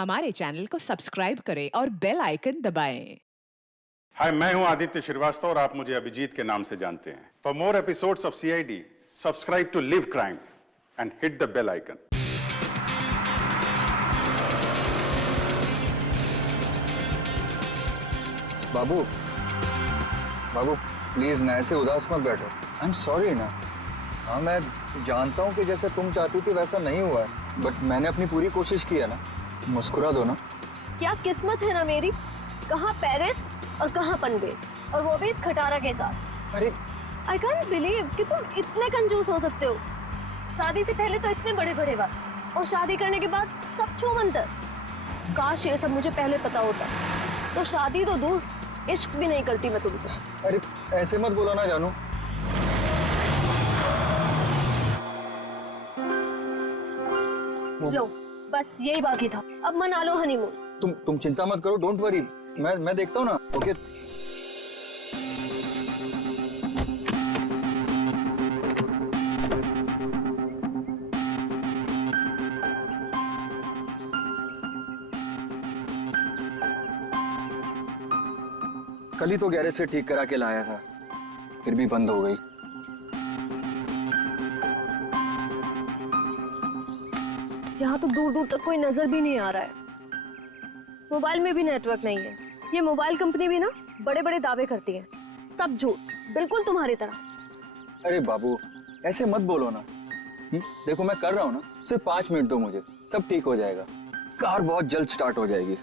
हमारे चैनल को सब्सक्राइब करें और बेल आइकन दबाएं। हाय, मैं हूं आदित्य श्रीवास्तव और आप मुझे अभिजीत के नाम से जानते हैं। For more episodes of CID, subscribe to Live Crime and hit the bell icon. बाबू, बाबू प्लीज ना ऐसे उदास मत बैठो। आई एम सॉरी ना। हाँ, मैं जानता हूँ कि जैसे तुम चाहती थी वैसा नहीं हुआ है, बट मैंने अपनी पूरी कोशिश की है ना। मुस्कुरा दो ना। क्या किस्मत है ना मेरी, कहाँ पेरिस और कहाँ पनवेल, और वो भी इस खटारा के साथ। अरे आई कांट बिलीव कि तुम इतने कंजूस हो सकते हो। शादी से पहले तो इतने बड़े बड़े बात, और शादी करने के बाद सब छूमंतर। काश ये सब मुझे पहले पता होता, तो शादी तो दूर, इश्क भी नहीं करती मैं तुमसे। अरे ऐसे मत बोलो ना जानू। लो, बस यही बाकी था, अब मना लो हनीमून। तुम चिंता मत करो, डोंट वरी। मैं देखता हूँ ना। ओके कल ही तो गैरेज से ठीक करा के लाया था, फिर भी बंद हो गई। यहाँ तो दूर दूर तक कोई नजर भी नहीं आ रहा है। मोबाइल में भी नेटवर्क नहीं है। ये मोबाइल कंपनी भी ना बड़े बड़े दावे करती है, सब झूठ, बिल्कुल तुम्हारी तरह। अरे बाबू ऐसे मत बोलो ना। देखो मैं कर रहा हूँ ना, सिर्फ 5 मिनट दो मुझे, सब ठीक हो जाएगा। कार बहुत जल्द स्टार्ट हो जाएगी।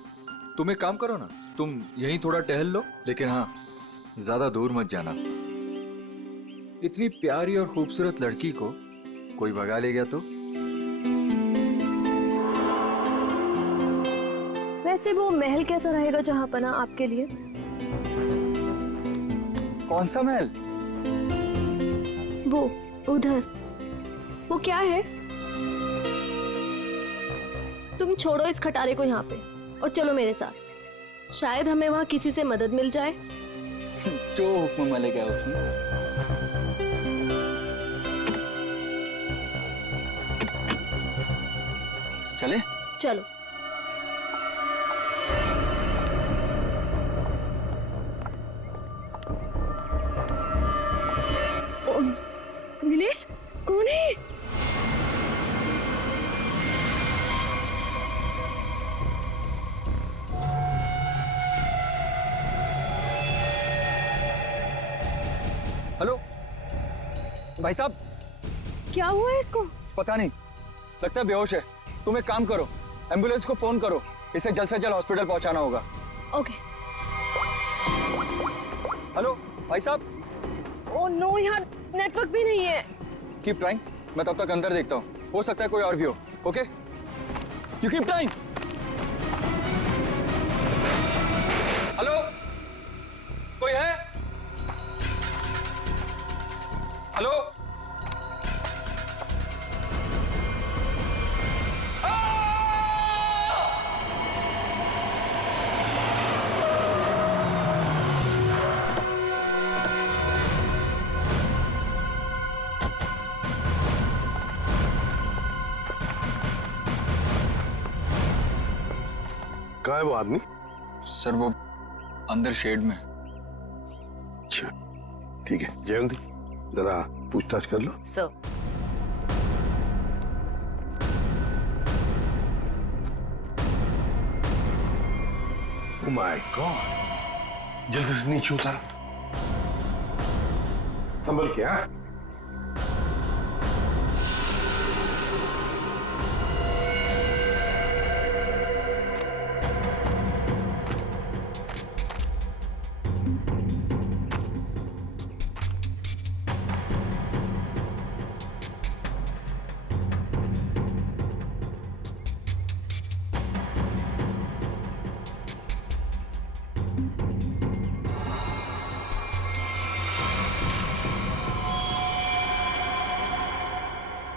तुम एक काम करो ना, तुम यहीं थोड़ा टहल लो, लेकिन हाँ ज्यादा दूर मत जाना। इतनी प्यारी और खूबसूरत लड़की को कोई भगा ले गया तो? वैसे वो महल कैसा रहेगा जहाँ पना आपके लिए? कौन सा महल? वो उधर, वो क्या है? तुम छोड़ो इस खटारे को यहाँ पे और चलो मेरे साथ। शायद हमें वहाँ किसी से मदद मिल जाए। जो हुक्म मलिक है उसने। चले? चलो। नीलेश, कौन है? हेलो भाई साहब। क्या हुआ है इसको? पता नहीं, लगता है बेहोश है। तुम एक काम करो, एम्बुलेंस को फोन करो, इसे जल्द से जल्द हॉस्पिटल पहुंचाना होगा। ओके। हेलो भाई साहब। ओह नो, यहाँ नेटवर्क भी नहीं है। कीप ट्राइंग, मैं तब तक अंदर देखता हूँ, हो सकता है कोई और भी हो। Okay, you keep trying. Hello, कोई है? हेलो, कहाँ है वो आदमी? सर वो अंदर शेड में। अच्छा ठीक है, जयंती जरा पूछताछ कर लो। सर, ओह माय गॉड, जल्दी से नीचे उतारो, संभल के। हाँ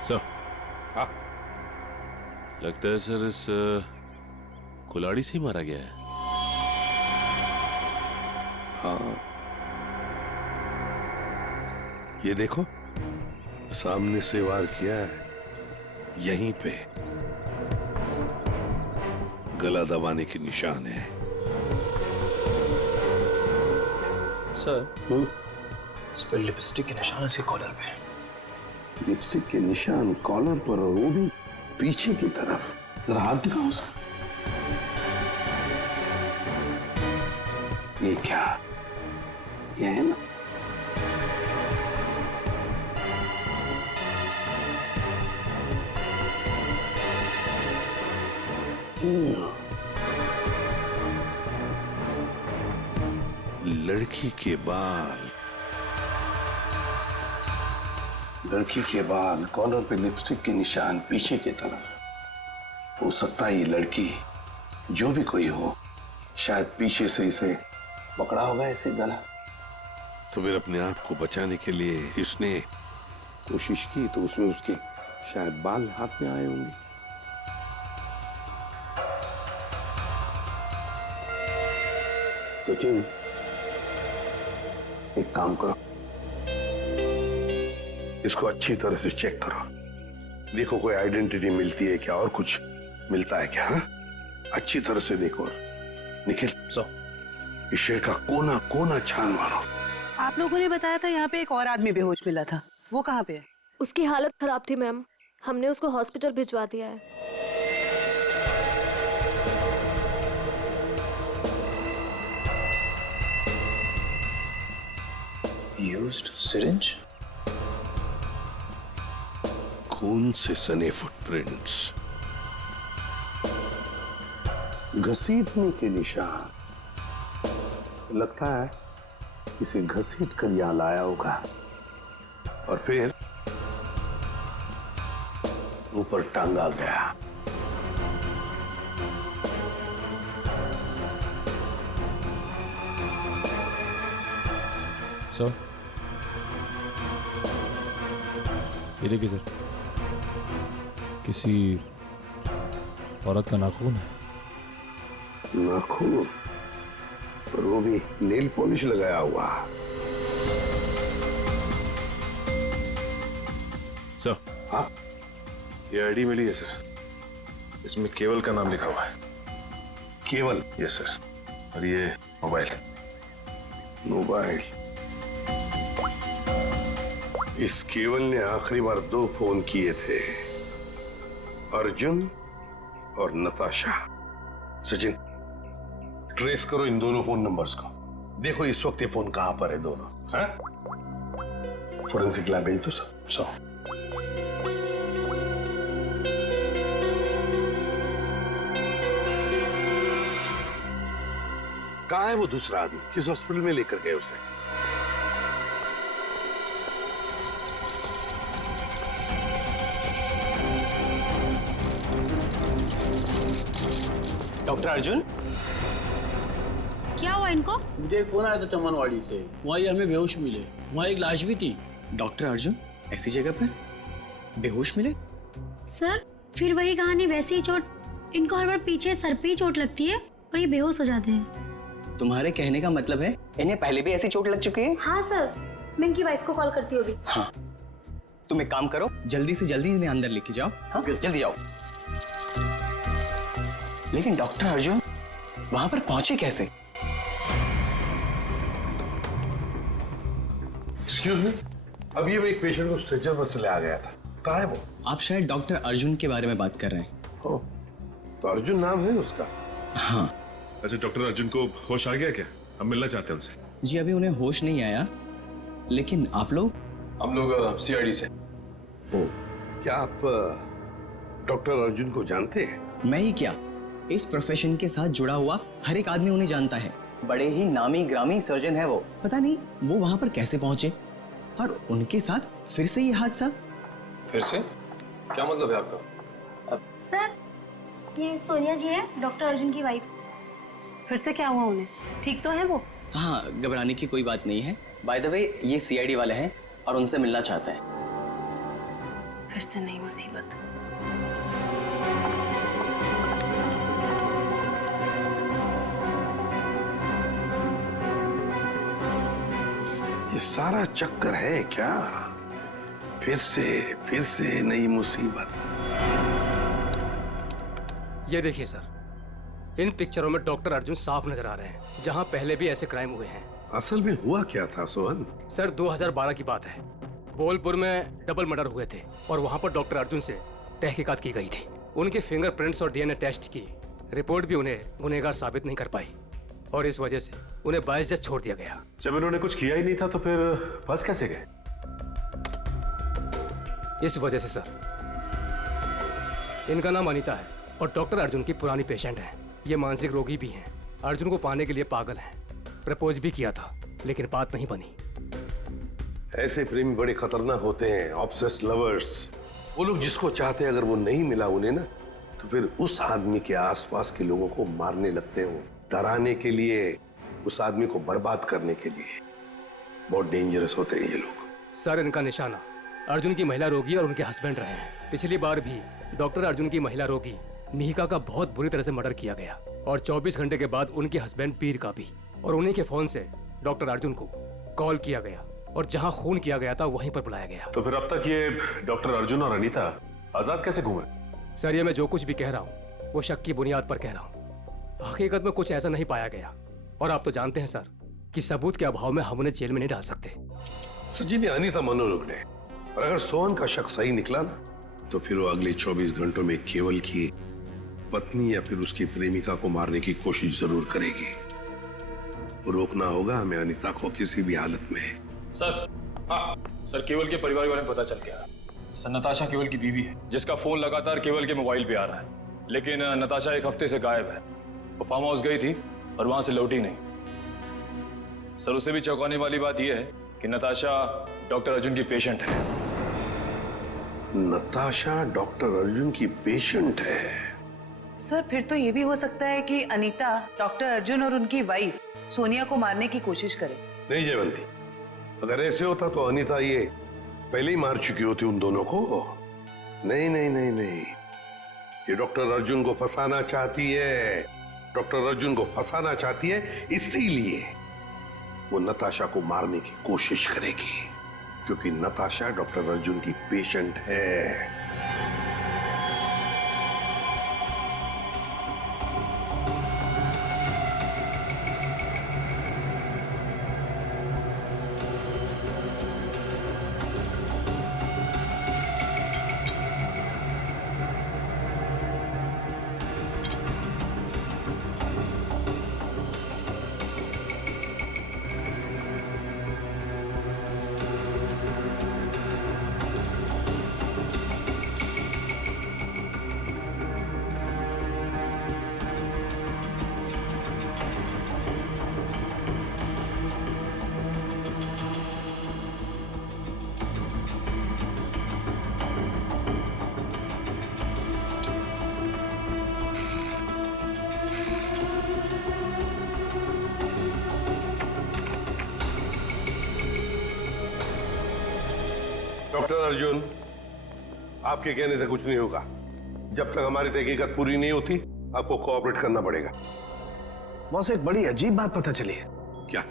सर, हाँ लगता है सर इस कुल्हाड़ी से ही मारा गया है। हाँ, ये देखो सामने से वार किया है, यहीं पे गला दबाने के निशान है। सर इस पर लिपस्टिक के निशान इसके कॉलर पे। लिपस्टिक के निशान कॉलर पर, और वो भी पीछे की तरफ। जरा हाथ दिखाओ उसका। ये क्या? ये है ना? लड़की के बाल, लड़की के बाल, कॉलर पे लिपस्टिक के निशान पीछे की तरफ। हो सकता है ये लड़की, जो भी कोई हो, शायद पीछे से इसे पकड़ा होगा ऐसे गला। तो फिर अपने आप को बचाने के लिए इसने कोशिश की, तो उसमें उसके शायद बाल हाथ में आए होंगे। सचिन, एक काम करो, इसको अच्छी तरह से चेक करो। देखो कोई आइडेंटिटी मिलती है क्या, और कुछ मिलता है क्या? हा? अच्छी तरह से देखो। निखिल, इस शेर का कोना कोना छान मारो। आप लोगों ने बताया था यहाँ पे एक और आदमी बेहोश मिला था, वो कहाँ पे है? उसकी हालत खराब थी मैम, हमने उसको हॉस्पिटल भिजवा दिया है। यूज्ड सिरिंज, खून से सने फुटप्रिंट्स, घसीटने के निशान। लगता है इसे घसीट कर यहां लाया होगा और फिर ऊपर टांगा गया। सर, ये देखिए सर, किसी औरत का नाखून है। नाखून? और वो भी नेल पॉलिश लगाया हुआ। सर, हाँ, ये आईडी मिली है सर, इसमें केवल का नाम लिखा हुआ है। केवल? यस सर, और ये मोबाइल। मोबाइल? इस केवल ने आखिरी बार 2 फोन किए थे, अर्जुन और नताशा। सचिन, ट्रेस करो इन दोनों फोन नंबर्स को, देखो इस वक्त ये फोन कहां पर है दोनों। फोरेंसिक लैब भेज दो सर। कहां है वो दूसरा आदमी? किस हॉस्पिटल में लेकर गए उसे? डॉक्टर अर्जुन, क्या हुआ इनको? मुझे एक फोन आया था चमनवाड़ी से, वहीं हमें बेहोश मिले, वहाँ एक लाश भी थी। डॉक्टर अर्जुन ऐसी जगह पर बेहोश मिले? सर, फिर वही कहानी, वैसी ही चोट। इनको हर बार पीछे सर पे ही चोट लगती है और ये बेहोश हो जाते हैं। तुम्हारे कहने का मतलब है इन्हें पहले भी ऐसी चोट लग चुकी है? हाँ सर, मैं इनकी वाइफ को कॉल करती हूँ अभी। हाँ, तुम एक काम करो, जल्दी से जल्दी इन्हें अंदर लेके जाओ। हाँ, जल्दी जाओ। लेकिन डॉक्टर अर्जुन वहां पर पहुंचे कैसे? एक्सक्यूज मी, अभी एक पेशेंट को स्ट्रेचर पर से ले आ गया था, कहाँ है वो? आप शायद डॉक्टर अर्जुन के बारे में बात कर रहे हैं। ओ, तो अर्जुन नाम है उसका? हाँ। अच्छा, डॉक्टर अर्जुन को होश आ गया क्या? हम मिलना चाहते हैं उनसे। जी अभी उन्हें होश नहीं आया, लेकिन आप लोग? हम लोग सीआईडी से। ओ, क्या आप डॉक्टर अर्जुन को जानते हैं? मैं ही क्या, इस प्रोफेशन के साथ जुड़ा हुआ हर एक आदमी उन्हें जानता है। बड़े ही नामी ग्रामी सर्जन है वो। पता नहीं वो वहां पर कैसे पहुंचे, और उनके साथ फिर से ये हादसा। फिर से? क्या मतलब है आपका? सर, ये सोनिया जी है, डॉक्टर अर्जुन की वाइफ। फिर से क्या हुआ उन्हें? ठीक तो है वो? हाँ, घबराने की कोई बात नहीं है। बाय द वे, ये सीआईडी वाले हैं और उनसे मिलना चाहते हैं। फिर से नई मुसीबत। ये सारा चक्कर है क्या? फिर से नई मुसीबत। ये देखिए सर, इन पिक्चरों में डॉक्टर अर्जुन साफ नजर आ रहे हैं, जहां पहले भी ऐसे क्राइम हुए हैं। असल में हुआ क्या था सोहन? सर 2012 की बात है। बोलपुर में डबल मर्डर हुए थे और वहां पर डॉक्टर अर्जुन से तहकीकात की गई थी। उनके फिंगरप्रिंट्स और डीएनए टेस्ट की रिपोर्ट भी उन्हें गुनहगार साबित नहीं कर पाई और इस वजह से उन्हें बाइज्जत छोड़ दिया गया। जब इन्होंने कुछ किया ही नहीं था तो फिर फंस कैसे गए? इस वजह से सर, इनका नाम अनीता है और डॉक्टर अर्जुन की पुरानी पेशेंट है। ये मानसिक रोगी भी हैं। अर्जुन को पाने के लिए पागल हैं। प्रपोज भी किया था लेकिन बात नहीं बनी। ऐसे प्रेमी बड़े खतरनाक होते हैं, ऑब्सेस्ड लवर्स। वो लोग जिसको चाहते हैं अगर वो नहीं मिला उन्हें ना, तो फिर उस आदमी के आसपास के लोगों को मारने लगते हैं, डराने के लिए, उस आदमी को बर्बाद करने के लिए। बहुत डेंजरस होते हैं ये लोग। सर इनका निशाना अर्जुन की महिला रोगी और उनके हस्बैंड रहे हैं। पिछली बार भी डॉक्टर अर्जुन की महिला रोगी मिहिका का बहुत बुरी तरह से मर्डर किया गया और 24 घंटे के बाद उनके हस्बैंड पीर का भी। और उन्हीं के फोन से डॉक्टर अर्जुन को कॉल किया गया और जहां खून किया गया था वहीं पर बुलाया गया। तो फिर अब तक ये डॉक्टर अर्जुन और अनीता आजाद कैसे घूमे? सर ये मैं जो कुछ भी कह रहा हूँ वो शक की बुनियाद पर कह रहा हूँ। हकीकत में कुछ ऐसा नहीं पाया गया और आप तो जानते हैं सर कि सबूत के अभाव में हम उन्हें जेल में नहीं डाल सकते। सचिन, अनीता मनोरोग ने, और अगर सोहन का शक सही निकला ना, तो फिर वो अगले 24 घंटों में केवल की पत्नी या फिर उसकी प्रेमिका को मारने की कोशिश जरूर करेगी। रोकना होगा हमें अनीता को किसी भी हालत में। सर, हाँ सर, केवल के परिवार के बारे में पता चल गया। सर नताशा केवल की बीवी है जिसका फोन लगातार केवल के मोबाइल पे आ रहा है, लेकिन नताशा एक हफ्ते से गायब है। वो फार्म हाउस गई थी और वहां से लौटी नहीं। सर उससे भी चौंकाने वाली बात यह है कि नताशा डॉक्टर अर्जुन की पेशेंट है। नताशा डॉक्टर अर्जुन की पेशेंट है? सर फिर तो ये भी हो सकता है कि अनीता डॉक्टर अर्जुन और उनकी वाइफ सोनिया को मारने की कोशिश करे। नहीं जयवंती, अगर ऐसे होता तो अनीता ये पहले ही मार चुकी होती उन दोनों को। नहीं नहीं नहीं नहीं, ये डॉक्टर अर्जुन को फंसाना चाहती है। डॉक्टर अर्जुन को फंसाना चाहती है, इसीलिए वो नताशा को मारने की कोशिश करेगी, क्योंकि नताशा डॉक्टर अर्जुन की पेशेंट है। डॉक्टर अर्जुन, आपके कहने से कुछ नहीं होगा। जब तक हमारी तहकीकात पूरी नहीं होती आपको कोऑपरेट करना पड़ेगा। बॉस, एक बड़ी अजीब बात पता चली है। क्या?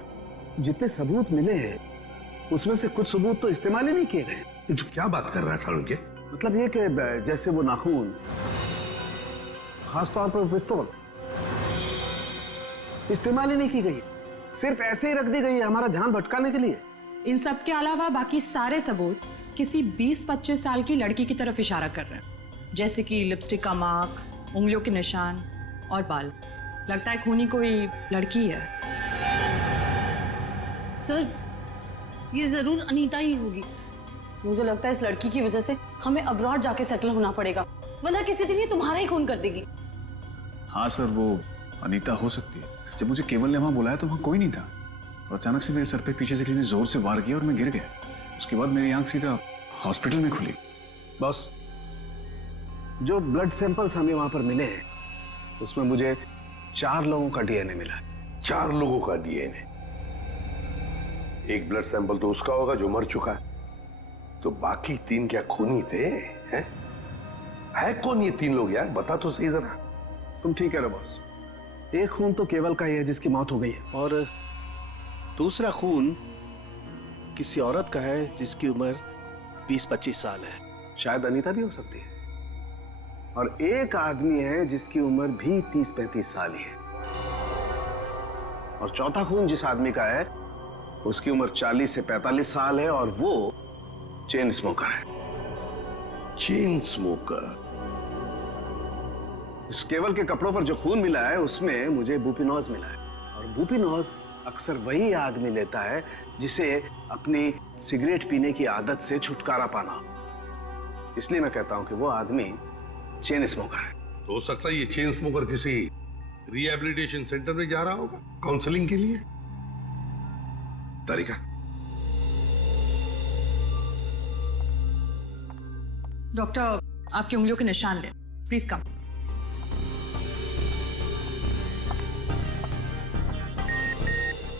जितने सबूत मिले हैं उसमें से कुछ सबूत तो इस्तेमाल ही नहीं किए गए। ये तो क्या बात कर रहा है सालुंके? मतलब ये कि जैसे वो नाखून, खासतौर पर पिस्तौल, इस्तेमाल ही नहीं की गई, सिर्फ ऐसे ही रख दी गई है हमारा ध्यान भटकाने के लिए। इन सब के अलावा बाकी सारे सबूत किसी 20-25 साल की लड़की की तरफ इशारा कर रहे हैं, जैसे कि लिपस्टिक का मार्क, उंगलियों के निशान और बाल। लगता है खूनी कोई लड़की है। सर ये जरूर अनीता ही होगी। मुझे लगता है इस लड़की की वजह से हमें अब्रॉड जाके सेटल होना पड़ेगा, वरना किसी दिन ये तुम्हारा ही खून कर देगी। हाँ सर, वो अनीता हो सकती है। जब मुझे केवल ने वहां बुलाया तो वहां कोई नहीं था और अचानक से मेरे सर पे पीछे से किसी ने जोर से वार किया और मैं गिर गया। उसके बाद मेरी आंख सीधा हॉस्पिटल में खुली। बॉस, जो ब्लड सैंपल्स हमें वहां पर मिले हैं उसमें मुझे 4 लोगों का डीएनए मिला। 4 लोगों का डीएनए? एक ब्लड सैंपल तो उसका होगा जो मर चुका है, तो बाकी 3 क्या खूनी थे? हैं? है कौन ये 3 लोग यार? बता तो सही जरा। तुम ठीक है बॉस, एक खून तो केवल का ही है जिसकी मौत हो गई है, और दूसरा खून किसी औरत का है जिसकी उम्र 20-25 साल है। शायद अनीता भी हो सकती है। और एक आदमी है जिसकी उम्र भी 30-35 साल ही है। और चौथा खून जिस आदमी का है उसकी उम्र 40 से 45 साल है और वो चेन स्मोकर है। Chain smoker? इस केवल के कपड़ों पर जो खून मिला है उसमें मुझे बुपिनॉज मिला है, और बुपिनॉज अक्सर वही आदमी लेता है जिसे अपनी सिगरेट पीने की आदत से छुटकारा पाना हो। इसलिए मैं कहता हूं कि वो आदमी चेन स्मोकर है। तो हो सकता है ये चेन स्मोकर किसी रिहैबिलिटेशन सेंटर में जा रहा होगा काउंसलिंग के लिए। तारिका, डॉक्टर आपकी उंगलियों के निशान ले, प्लीज कम।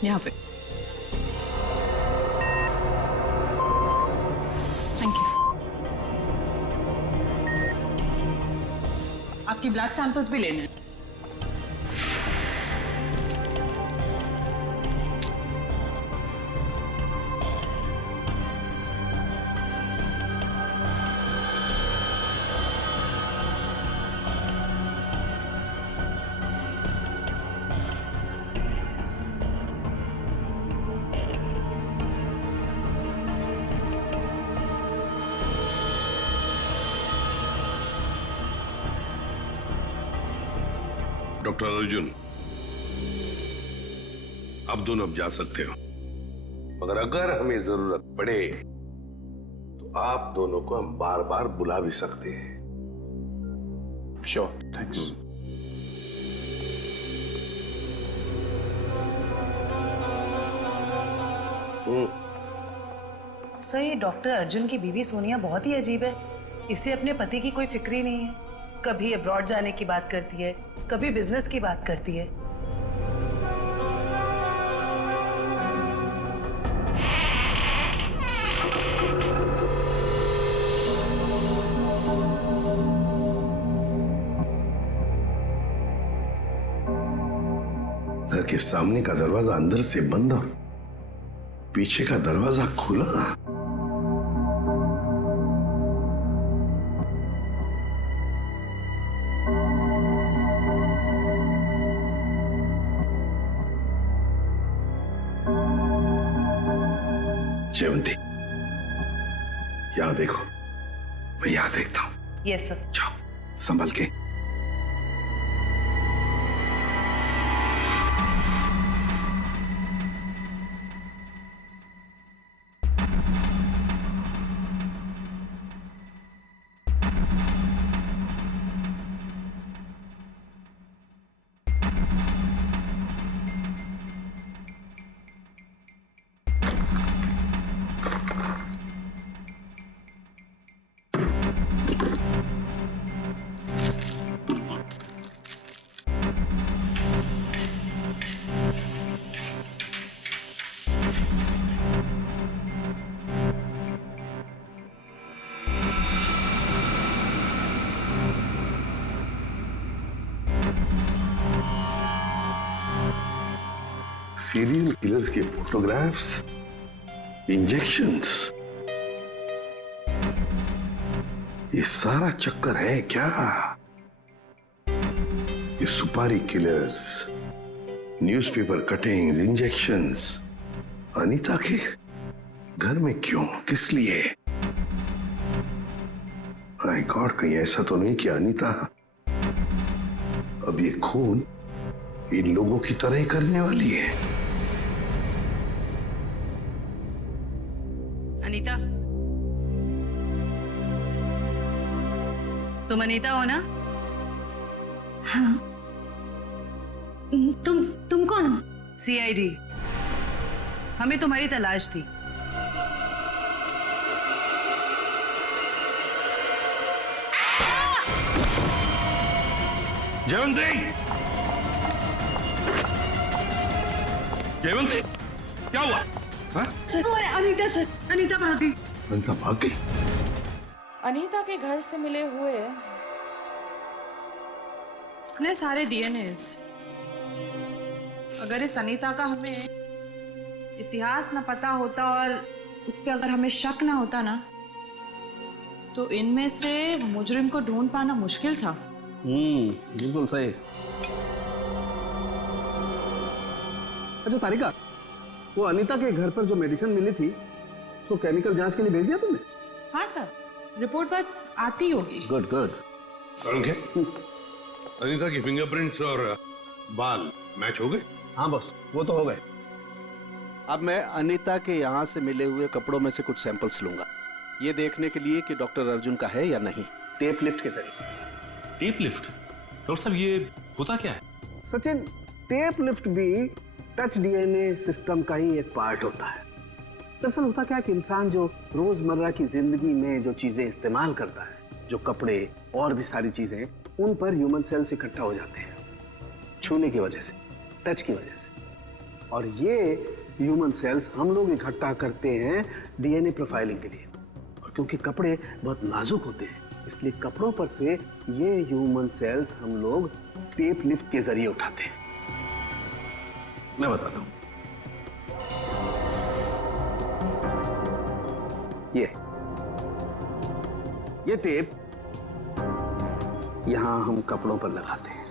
यहाँ पे। Thank you. आपकी ब्लड सैंपल्स भी लेने हैं। डॉक्टर अर्जुन, आप दोनों अब जा सकते हो, मगर अगर हमें जरूरत पड़े तो आप दोनों को हम बार बार बुला भी सकते हैं। Sure, thanks. सर, ये डॉक्टर अर्जुन की बीवी सोनिया बहुत ही अजीब है। इसे अपने पति की कोई फिक्र ही नहीं है। कभी अब्रॉड जाने की बात करती है, कभी बिजनेस की बात करती है। घर के सामने का दरवाजा अंदर से बंद और पीछे का दरवाजा खुला। जयवंती, यहां देखो, मैं यहां देखता हूं। Yes sir. जाओ, संभल के। सीरियल किलर्स के फोटोग्राफ्स, इंजेक्शंस, ये सारा चक्कर है क्या? ये सुपारी killers, newspaper cuttings, injections Anita के घर में क्यों, किस लिए? माय गॉड, कहीं ऐसा तो नहीं कि अनीता अब ये खून इन लोगों की तरह ही करने वाली है? अनीता, तुम अनीता हो ना? हाँ। तुम कौन हो? सीआईडी। हमें तुम्हारी तलाश थी। जयवंती, जयवंती, क्या हुआ? हाँ? सर, अनीता सर, अनीता भाग गई। अनीता भाग गई? अनीता के घर से मिले हुए इतने सारे डीएनएस, अगर इस अनीता का हमें इतिहास न पता होता और उस पर अगर हमें शक ना होता ना, तो इनमें से मुजरिम को ढूंढ पाना मुश्किल था। बिल्कुल सही। अच्छा तारिका, वो अनीता के घर पर जो मेडिसिन मिली थी तो केमिकल जांच के लिए भेज दिया तुमने? हाँ सर, रिपोर्ट बस आती होगी। Good good. अनीता की फिंगरप्रिंट्स और बाल मैच हो गए? हाँ बॉस, वो तो हो गए। अब मैं अनीता के यहाँ से मिले हुए कपड़ों में से कुछ सैंपल्स लूंगा, ये देखने के लिए कि डॉक्टर अर्जुन का है या नहीं, टेप लिफ्ट के जरिए। Tape lift? डॉक्टर साहब ये होता क्या है? सचिन, टेप लिफ्ट भी टच डीएनए सिस्टम का ही एक पार्ट होता है। दरअसल होता क्या कि इंसान जो रोजमर्रा की जिंदगी में जो चीजें इस्तेमाल करता है, जो कपड़े और भी सारी चीजें, उन पर ह्यूमन सेल्स इकट्ठा हो जाते हैं छूने की वजह से, टच की वजह से। और ये ह्यूमन सेल्स हम लोग इकट्ठा करते हैं डीएनए प्रोफाइलिंग के लिए। और क्योंकि कपड़े बहुत नाजुक होते हैं, इसलिए कपड़ों पर से ये ह्यूमन सेल्स हम लोग टेप लिफ्ट के जरिए उठाते हैं। मैं बताता हूं। ये टेप यहां हम कपड़ों पर लगाते हैं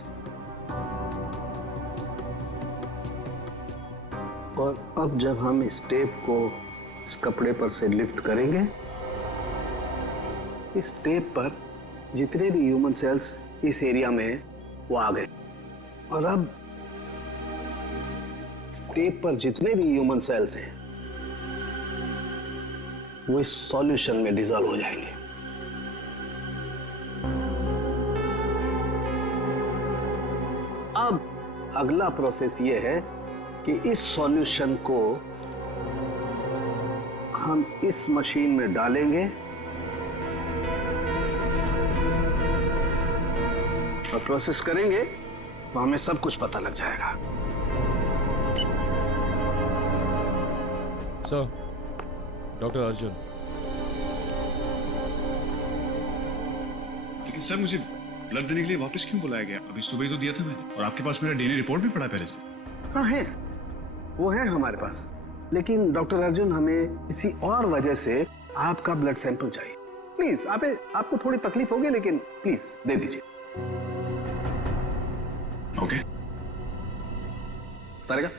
और अब जब हम इस टेप को इस कपड़े पर से लिफ्ट करेंगे, इस टेप पर जितने भी ह्यूमन सेल्स इस एरिया में वो आ गए। और अब इस टेप पर जितने भी ह्यूमन सेल्स हैं वो इस सॉल्यूशन में डिसॉल्व हो जाएंगे। अब अगला प्रोसेस ये है कि इस सॉल्यूशन को हम इस मशीन में डालेंगे और प्रोसेस करेंगे तो हमें सब कुछ पता लग जाएगा। Sir, doctor Arjun. लेकिन सर, मुझे ब्लड देने के लिए वापस क्यों बुलाया गया? अभी सुबह ही तो दिया था मैंने, और आपके पास मेरा डीएनए रिपोर्ट भी पड़ा पहले से। हाँ है, वो है हमारे पास, लेकिन डॉक्टर अर्जुन हमें किसी और वजह से आपका ब्लड सैंपल चाहिए। प्लीज, आपको थोड़ी तकलीफ होगी, लेकिन प्लीज दे दीजिए। ओके। तारिका,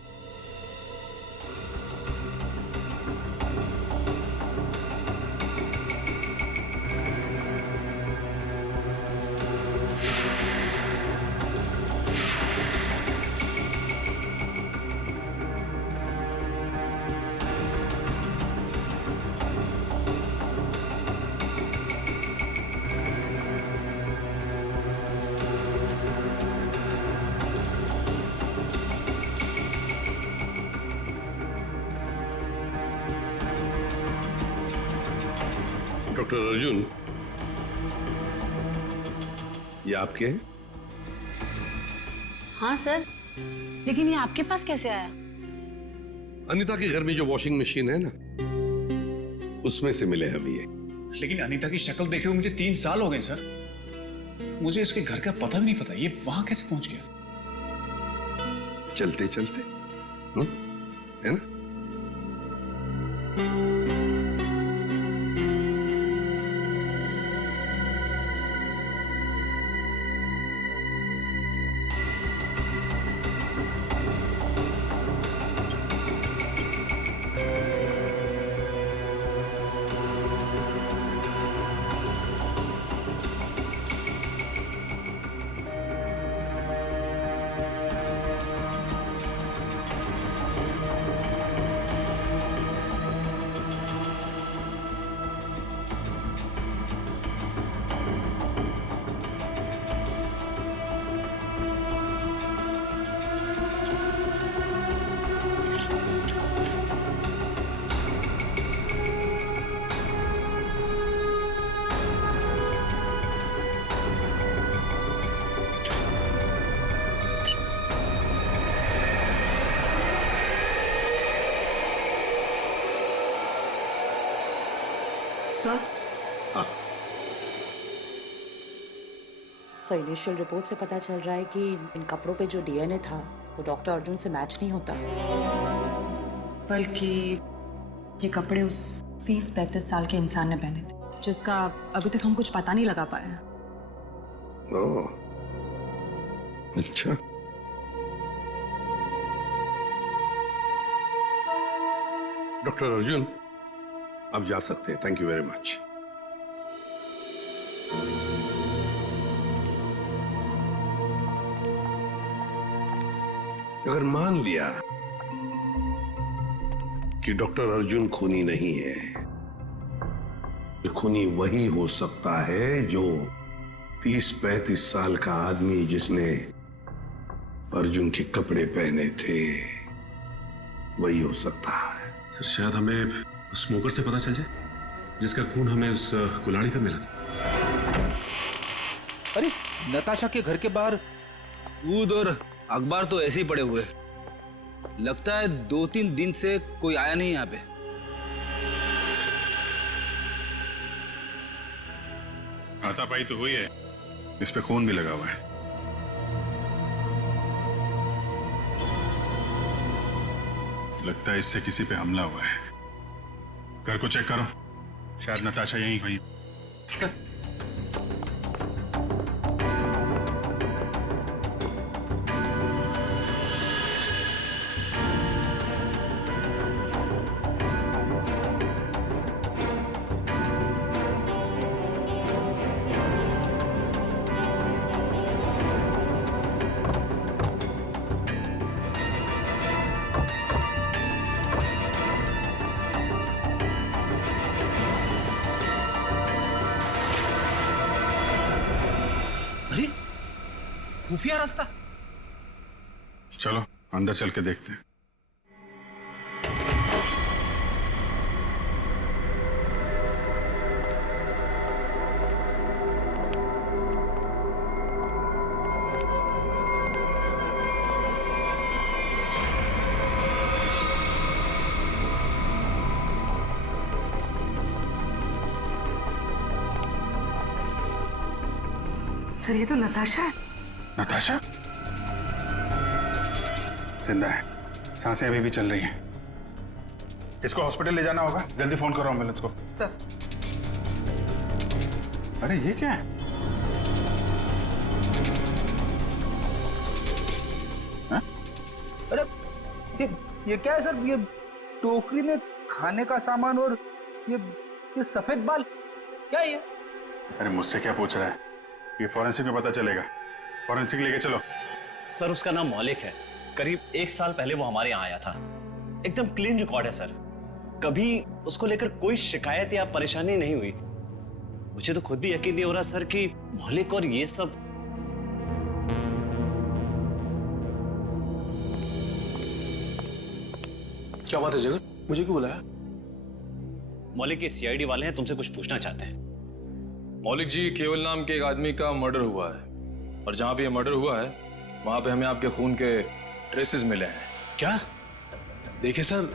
डॉक्टर अर्जुन, ये आपके हैं? हाँ सर, लेकिन ये आपके पास कैसे आया? अनीता के घर में जो वॉशिंग मशीन है ना, उसमें से मिले हमें ये। लेकिन अनीता की शक्ल देखे हुए मुझे 3 साल हो गए सर। मुझे इसके घर का पता भी नहीं पता, ये वहां कैसे पहुंच गया? चलते चलते, है ना? सर, सर इनिशियल रिपोर्ट से पता चल रहा है कि इन कपड़ों पे जो डीएनए था वो डॉक्टर अर्जुन से मैच नहीं होता, बल्कि ये कपड़े उस 30-35 साल के इंसान ने पहने थे। जिसका अभी तक हम कुछ पता नहीं लगा पाए हैं। ओह, अच्छा। डॉक्टर अर्जुन, आप जा सकते हैं। Thank you very much. अगर मान लिया कि डॉक्टर अर्जुन खूनी नहीं है, तो खूनी वही हो सकता है जो 30-35 साल का आदमी जिसने अर्जुन के कपड़े पहने थे, वही हो सकता है। सर शायद हमें स्मोकर से पता चल जाए जिसका खून हमें उस कुल्हाड़ी पे मिला था। अरे नताशा के घर के बाहर दूध और अखबार तो ऐसे ही पड़े हुए, लगता है 2-3 दिन से कोई आया नहीं यहाँ पे। हाथापाई तो हुई है, इस पे खून भी लगा हुआ है। लगता है इससे किसी पे हमला हुआ है। घर को चेक करो, शायद नताशा यहीं हुई। सर खुफिया रास्ता। चलो अंदर चल के देखते हैं। सर ये तो नताशा है। नताशा जिंदा है, सांसें अभी भी चल रही हैं। इसको हॉस्पिटल ले जाना होगा, जल्दी फोन करो एम्बुलेंस को। सर अरे ये क्या है? हा? अरे ये क्या है सर? ये टोकरी में खाने का सामान और ये सफेद बाल क्या है ये? अरे मुझसे क्या पूछ रहा है? ये फॉरेंसिक में पता चलेगा। फॉरेंसिक लेके चलो। सर उसका नाम मौलिक है, करीब 1 साल पहले वो हमारे यहाँ आया था। एकदम क्लीन रिकॉर्ड है सर, कभी उसको लेकर कोई शिकायत या परेशानी नहीं हुई। मुझे तो खुद भी यकीन नहीं हो रहा सर कि मौलिक और ये सब। क्या बात है जगन, मुझे क्यों बुलाया? मौलिक के सीआईडी वाले हैं, तुमसे कुछ पूछना चाहते हैं। मौलिक जी, केवल नाम के एक आदमी का मर्डर हुआ है और जहां पे ये मर्डर हुआ है वहां पे हमें आपके खून के ट्रेसेस मिले हैं। क्या? देखिए सर,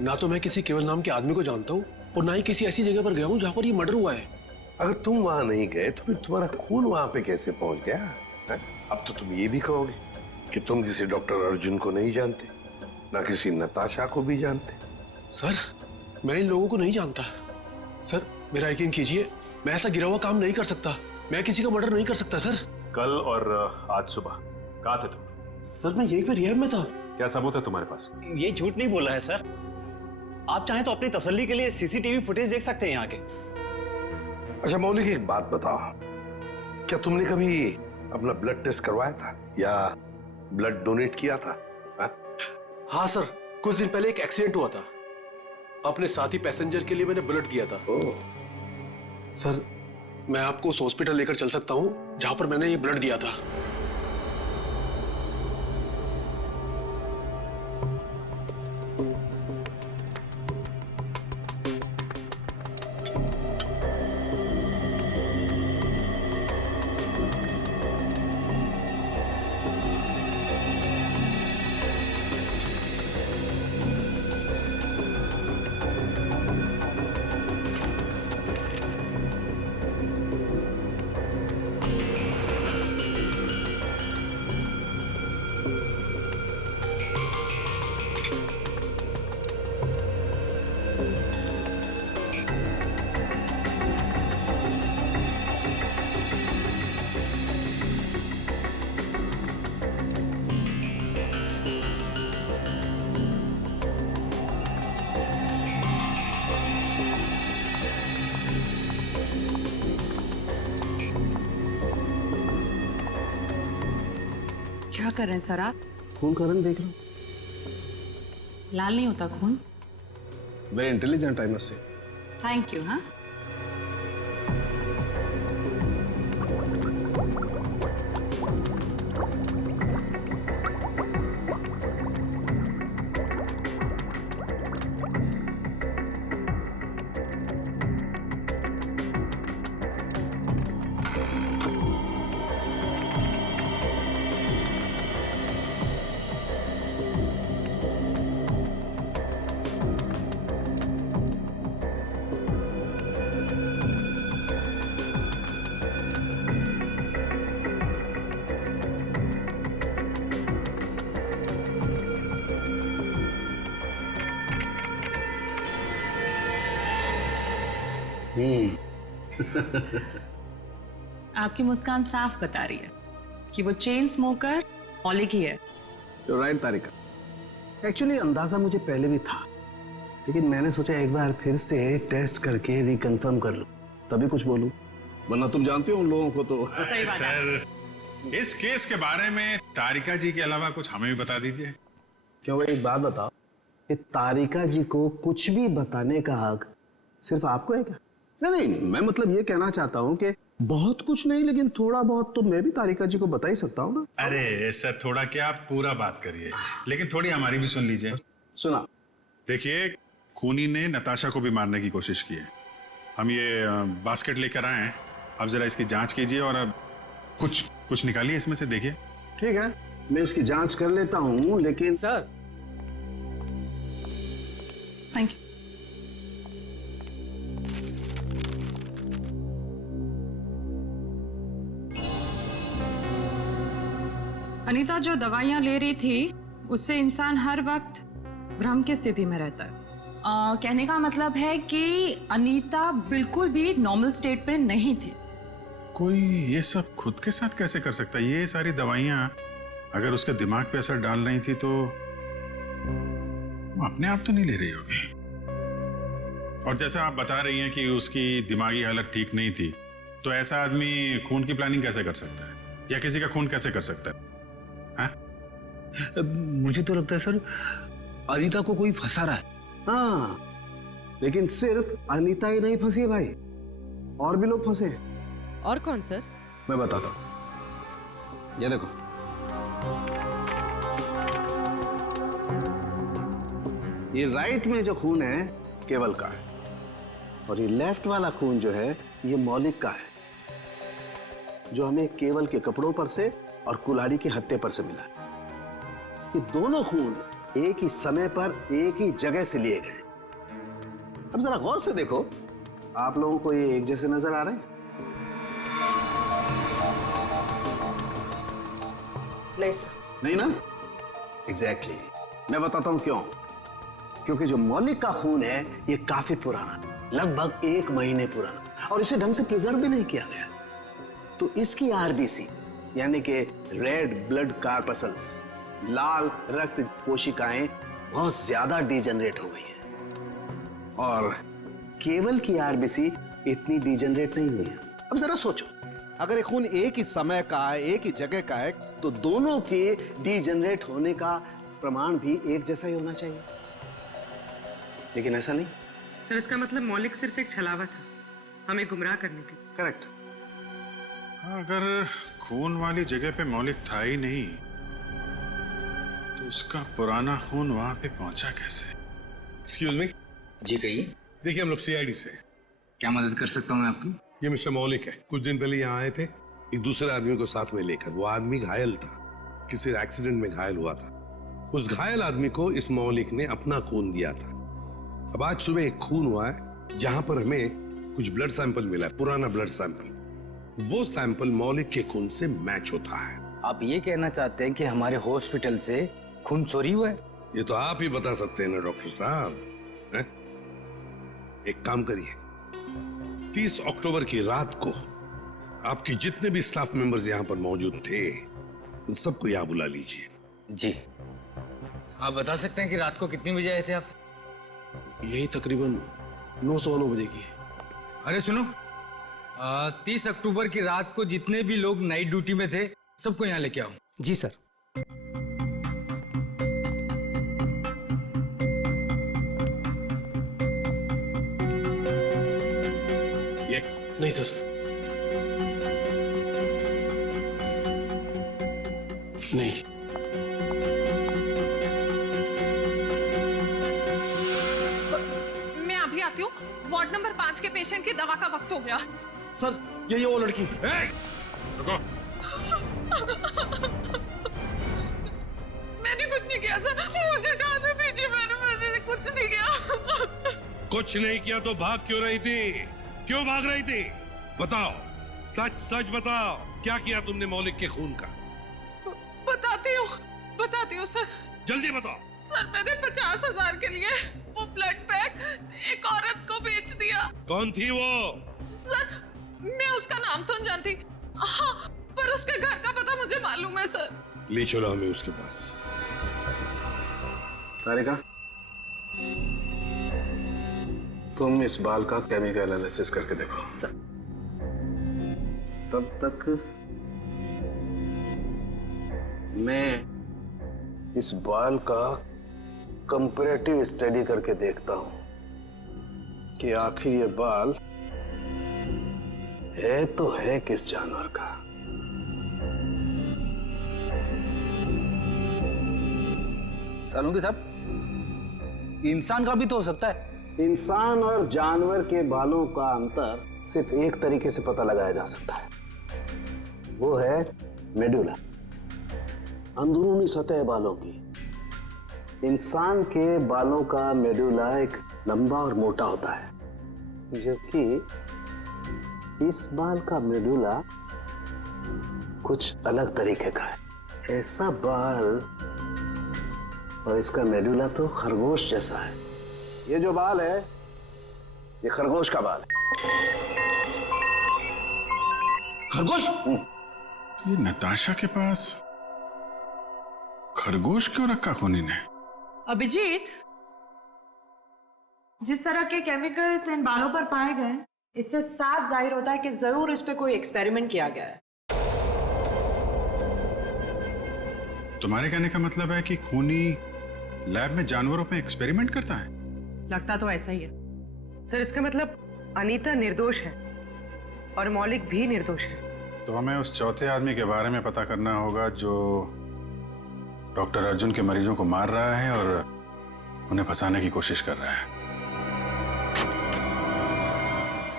ना तो मैं किसी केवल नाम के आदमी को जानता हूँ और ना ही किसी ऐसी जगह पर गया हूँ जहाँ पर ये मर्डर हुआ है। अगर तुम वहां नहीं गए तो फिर तुम्हारा खून वहां पे कैसे पहुंच गया है? अब तो तुम ये भी कहोगे कि तुम किसी डॉक्टर अर्जुन को नहीं जानते, ना किसी नताशा को भी जानते। सर मैं इन लोगों को नहीं जानता। सर मेरा यकीन कीजिए, मैं ऐसा गिरा हुआ काम नहीं कर सकता। मैं किसी का मर्डर नहीं कर सकता सर। कल और आज सुबह कहाँ थे तुम? सर मैं यहीं पे रिहैब में था। क्या सबूत है तुम्हारे पास? ये झूठ नहीं बोल रहा है सर। आप चाहें तो अपनी तसल्ली के लिए सीसीटीवी फुटेज देख सकते हैं यहाँ के। अच्छा मौलिक, एक बात बताओ, क्या तुमने कभी अपना ब्लड टेस्ट करवाया था या ब्लड डोनेट किया था? हाँ सर, कुछ दिन पहले एक एक्सीडेंट हुआ था, अपने साथी पैसेंजर के लिए मैंने ब्लड किया था। सर मैं आपको उस हॉस्पिटल लेकर चल सकता हूँ जहां पर मैंने ये ब्लड दिया था। क्या कर रहे हैं सर आप? खून का रंग देख लो। लाल नहीं होता खून। Very intelligent I must say. Thank you. हाँ, आपकी मुस्कान साफ बता रही है कि वो चेन स्मोकर मौलिक ही है। राइट तारिका, एक्चुअली अंदाजा मुझे पहले भी था, लेकिन मैंने सोचा एक बार फिर से टेस्ट करके रिकंफर्म कर लूं, तभी कुछ बोलूं, वरना तुम जानते हो उन लोगों को तो। सर, इस केस के बारे में तारिका जी के अलावा कुछ हमें भी बता दीजिए। क्यों भाई, एक बात बताओ कि तारिका जी को कुछ भी बताने का हक सिर्फ आपको है क्या? नहीं, मैं मतलब ये कहना चाहता हूँ कि बहुत कुछ नहीं, लेकिन थोड़ा बहुत तो मैं भी तारिका जी को बता ही सकता हूँ ना। अरे सर, थोड़ा क्या, आप पूरा बात करिए, लेकिन थोड़ी हमारी भी सुन लीजिए। सुना। देखिए, खूनी ने नताशा को भी मारने की कोशिश की है। हम ये बास्केट लेकर आए हैं, अब जरा इसकी जांच कीजिए और अब कुछ निकालिए इसमें से, देखिए। ठीक है, मैं इसकी जांच कर लेता हूँ, लेकिन सर। Thank you. अनीता जो दवाइयां ले रही थी उससे इंसान हर वक्त भ्रम की स्थिति में रहता है। कहने का मतलब है कि अनीता बिल्कुल भी नॉर्मल स्टेट पे नहीं थी। कोई ये सब खुद के साथ कैसे कर सकता है? ये सारी दवाइयां अगर उसके दिमाग पे असर डाल रही थी तो वो अपने आप तो नहीं ले रही होगी। और जैसा आप बता रही हैं कि उसकी दिमागी हालत ठीक नहीं थी, तो ऐसा आदमी खून की प्लानिंग कैसे कर सकता है, या किसी का खून कैसे कर सकता है? मुझे तो लगता है सर, अनीता को कोई फंसा रहा है। हाँ, लेकिन सिर्फ अनीता ही नहीं फंसी है भाई, और भी लोग फंसे हैं। और कौन सर? मैं बताता हूं, ये देखो। ये राइट में जो खून है केवल का है, और ये लेफ्ट वाला खून जो है ये मौलिक का है, जो हमें केवल के कपड़ों पर से और कुल्हाड़ी के हत्थे पर से मिला है। ये दोनों खून एक ही समय पर एक ही जगह से लिए गए। अब जरा गौर से देखो, आप लोगों को ये एक जैसे नजर आ रहे हैं? नहीं सर। नहीं ना? एग्जैक्टली। मैं बताता हूं क्यों। क्योंकि जो मौलिक का खून है ये काफी पुराना, लगभग 1 महीने पुराना, और इसे ढंग से प्रिजर्व भी नहीं किया गया। तो इसकी आरबीसी यानी कि रेड ब्लड कार्पसल्स, लाल रक्त कोशिकाएं बहुत ज्यादा डिजेनरेट हो गई हैं, और केवल की आरबीसी इतनी डिजेनरेट नहीं हुई है। अब जरा सोचो, अगर ये खून एक ही समय का है, एक ही जगह का है, तो दोनों के डिजेनरेट होने का प्रमाण भी एक जैसा ही होना चाहिए, लेकिन ऐसा नहीं। सर, इसका मतलब मौलिक सिर्फ एक छलावा था हमें गुमराह करने के। करेक्ट। अगर खून वाली जगह पे मौलिक था ही नहीं, तो उसका पुराना खून वहां पे पहुंचा कैसे? Excuse me. जी कहिए। देखिए, हम लोग सीआईडी से। क्या मदद कर सकता हूँ मैं आपकी? ये मिस्टर मौलिक है। कुछ दिन पहले यहाँ आए थे एक दूसरे आदमी को साथ में लेकर। वो आदमी घायल था, किसी एक्सीडेंट में घायल हुआ था। उस घायल आदमी को इस मौलिक ने अपना खून दिया था। अब आज सुबह एक खून हुआ है जहां पर हमें कुछ ब्लड सैंपल मिला है, पुराना ब्लड सैंपल। वो सैंपल मौलिक के खून से मैच होता है। आप ये कहना चाहते हैं कि हमारे हॉस्पिटल से खून चोरी हुआ है? ये तो आप ही बता सकते हैं ना डॉक्टर साहब। एक काम करिए, 30 अक्टूबर की रात को आपके जितने भी स्टाफ मेंबर्स यहाँ पर मौजूद थे उन सबको यहाँ बुला लीजिए। जी। आप बता सकते हैं कि रात को कितने बजे आए थे आप? यही तकरीबन 9:09 बजे की। अरे सुनो, 30 अक्टूबर की रात को जितने भी लोग नाइट ड्यूटी में थे सबको यहाँ लेके आओ। जी सर। ये नहीं सर, नहीं। मैं अभी आती हूँ। वार्ड नंबर 5 के पेशेंट की दवा का वक्त हो गया। सर ये वो लड़की। रुको। मैंने कुछ नहीं किया सर, मुझे जाने दीजिए। मैंने कुछ नहीं किया। कुछ नहीं किया तो भाग क्यों रही थी? क्यों भाग रही थी? बताओ, सच सच बताओ, क्या किया तुमने मौलिक के खून का? बताती हूँ सर। जल्दी बताओ। सर मैंने 50,000 के लिए वो ब्लड पैक एक औरत को बेच दिया। कौन थी वो? सर मैं उसका नाम तो नहीं जानती, हाँ, पर उसके घर का पता मुझे मालूम है सर। ले चलो हमें उसके पास। तारिका, तुम इस बाल का केमिकल एनालिसिस करके देखो। सर। तब तक मैं इस बाल का कंपैरेटिव स्टडी करके देखता हूं कि आखिर ये बाल है तो है किस जानवर का। सालुंकी साहब, इंसान का भी तो हो सकता है। इंसान और जानवर के बालों का अंतर सिर्फ एक तरीके से पता लगाया जा सकता है, वो है मेडुला, अंदरूनी सतह बालों की। इंसान के बालों का मेडुला एक लंबा और मोटा होता है, जबकि इस बाल का मेडुला कुछ अलग तरीके का है। ऐसा बाल और इसका मेडुला तो खरगोश जैसा है। ये जो बाल है, ये खरगोश का बाल है। खरगोश? ये नताशा के पास खरगोश क्यों रखा खूनी ने? अभिजीत, जिस तरह के केमिकल्स इन बालों पर पाए गए, इससे साफ जाहिर होता है कि जरूर इस पे कोई एक्सपेरिमेंट किया गया है। तुम्हारे कहने का मतलब है कि खूनी लैब में जानवरों पे एक्सपेरिमेंट करता है? लगता तो ऐसा ही है सर। इसका मतलब अनीता निर्दोष है और मौलिक भी निर्दोष है। तो हमें उस चौथे आदमी के बारे में पता करना होगा जो डॉक्टर अर्जुन के मरीजों को मार रहा है और उन्हें फंसाने की कोशिश कर रहा है।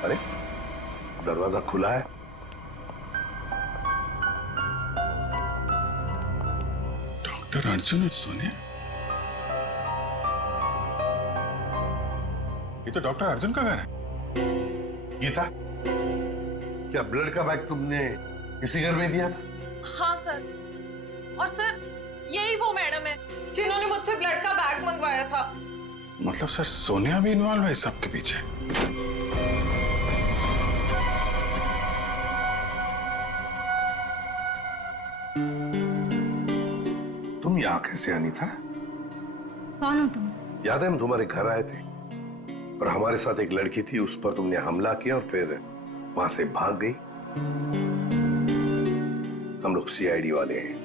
अरे दरवाजा खुला है। डॉक्टर अर्जुन और सोनिया, ये तो डॉक्टर अर्जुन का घर है। गीता, क्या ब्लड का बैग तुमने इसी घर में दिया था? हाँ सर, और सर यही वो मैडम है जिन्होंने मुझसे ब्लड का बैग मंगवाया था। मतलब सर सोनिया भी इन्वॉल्व है इस सब के पीछे? तुम यहाँ कैसे आनी था? कौन हो तुम? याद है हम तुम्हारे घर आए थे और हमारे साथ एक लड़की थी, उस पर तुमने हमला किया और फिर वहां से भाग गई। हम लोग सीआईडी वाले हैं।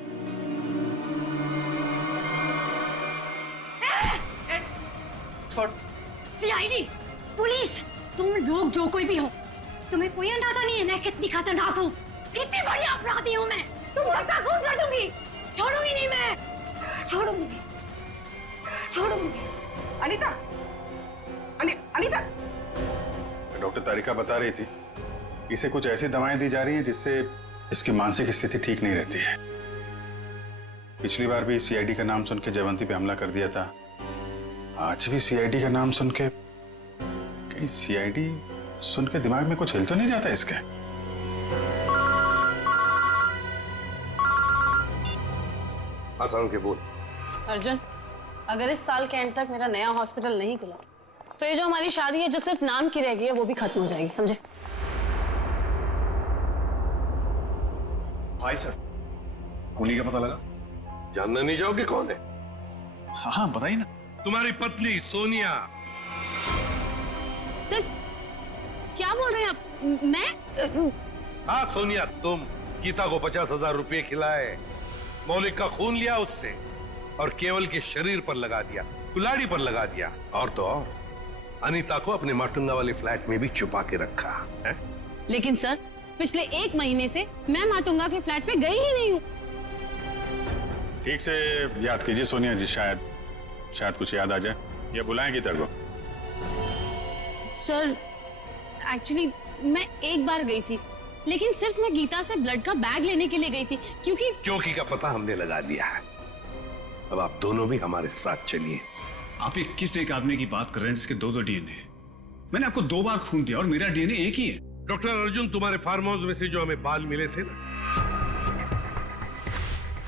सीआईडी, पुलिस, तुम लोग जो कोई भी हो, तुम्हें कोई अंदाजा नहीं है मैं कितनी खतरनाक हूँ, कितनी बड़ी अपराधी हूँ मैं। तुम सबका खून कर दूंगी, छोड़ूंगी नहीं मैं, छोड़ूंगी। अनीता, अनीता। डॉक्टर तारिका बता रही थी इसे कुछ ऐसी दवाएं दी जा रही हैं जिससे इसकी मानसिक स्थिति ठीक नहीं रहती है। पिछली बार भी सीआईडी का नाम सुन के जयवंती पे हमला कर दिया था, आज भी सीआईडी का नाम सुन के, कहीं सीआईडी सुन के दिमाग में कुछ हिल तो नहीं जाता इसके? आसान के बोल। अर्जुन, अगर इस साल के एंड तक मेरा नया हॉस्पिटल नहीं खुला तो ये जो हमारी शादी है जो सिर्फ नाम की रह गई है वो भी खत्म हो जाएगी, समझे? हाय सर, खूनी का पता लगा? जानना नहीं चाहोगे कौन है? हाँ बताइए ना। तुम्हारी पत्नी सोनिया। सर क्या बोल रहे हैं आप? मैं? हाँ सोनिया, तुम गीता को 50,000 रुपए खिलाए मौलिक का खून लिया उससे और केवल के शरीर पर लगा दिया, कुल्हाड़ी पर लगा दिया, और तो और अनीता को अपने माटुंगा वाले फ्लैट में भी छुपा के रखा है। लेकिन सर, पिछले 1 महीने से मैं माटुंगा के फ्लैट पे गई ही नहीं हूँ। ठीक से याद कीजिए सोनिया जी, शायद कुछ याद आ जाए, या बुलाएंगी तेरे को? सर, एक्चुअली मैं एक बार गई थी, लेकिन सिर्फ मैं गीता से ब्लड का बैग लेने के लिए गई थी, क्योंकि का पता हमने लगा लिया है। अब आप दोनों भी हमारे साथ चलिए। आप ये किस एक आदमी की बात कर रहे हैं जिसके 2 डीएनए? मैंने आपको 2 बार खून दिया और मेरा डीएनए एक ही है। डॉक्टर अर्जुन, तुम्हारे फार्म हाउस में से जो हमें बाल मिले थे ना,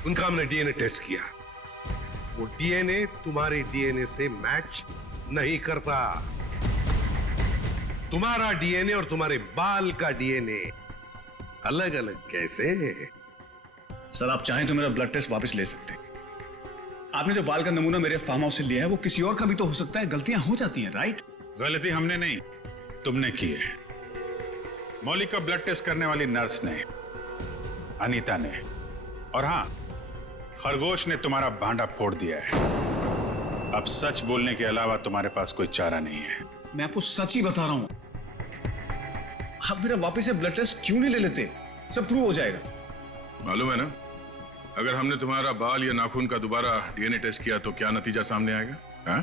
उनका हमने डीएनए टेस्ट किया। वो डीएनए तुम्हारे डीएनए से मैच नहीं करता। तुम्हारा डीएनए और तुम्हारे बाल का डीएनए अलग अलग कैसे? सर, आप चाहें तो मेरा ब्लड टेस्ट वापस ले सकते हैं। आपने जो बाल का नमूना मेरे फार्म हाउस से लिया है वो किसी और का भी तो हो सकता है। गलतियां हो जाती हैं, राइट? गलती हमने नहीं, तुमने की है। मौलिक का ब्लड टेस्ट करने वाली नर्स ने, अनीता ने, और हाँ, खरगोश ने तुम्हारा भांडा फोड़ दिया है। अब सच बोलने के अलावा तुम्हारे पास कोई चारा नहीं है। मैं आपको सच ही बता रहा हूं। आप मेरा वापस से ब्लड टेस्ट क्यों नहीं ले लेते? सब प्रूव हो जाएगा। मालूम है ना, अगर हमने तुम्हारा बाल या नाखून का दोबारा डीएनए टेस्ट किया तो क्या नतीजा सामने आएगा? हाँ?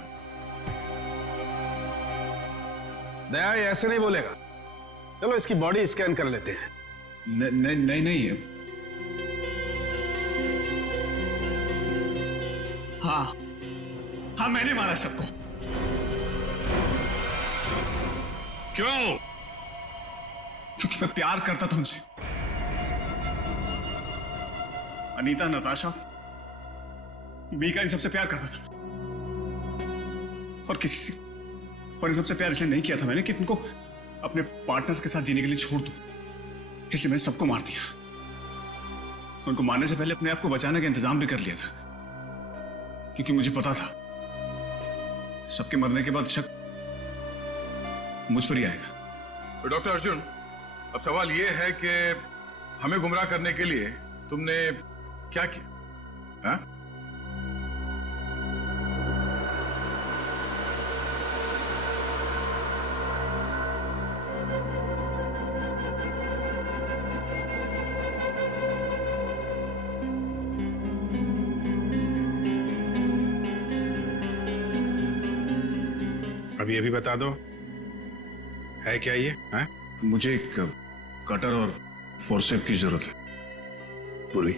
दया ये ऐसे नहीं बोलेगा। चलो इसकी बॉडी स्कैन कर लेते हैं। नहीं। हाँ, मैंने मारा सबको। क्यों? क्योंकि मैं प्यार करता था उनसे। अनीता, नताशा, मीका, इन सबसे प्यार करता था। और इन सबसे प्यार इसलिए नहीं किया था मैंने कि इनको अपने पार्टनर्स के साथ जीने के लिए छोड़ दूं। इसलिए मैंने सबको मार दिया। उनको मारने से पहले अपने आप को बचाने का इंतजाम भी कर लिया था, क्योंकि मुझे पता था सबके मरने के बाद शक मुझ पर ही आएगा। तो डॉक्टर अर्जुन, अब सवाल यह है कि हमें गुमराह करने के लिए तुमने क्या किया? हाँ? अब ये भी बता दो, है क्या ये? है? मुझे एक कटर और फोर्सेप की जरूरत है। पूरी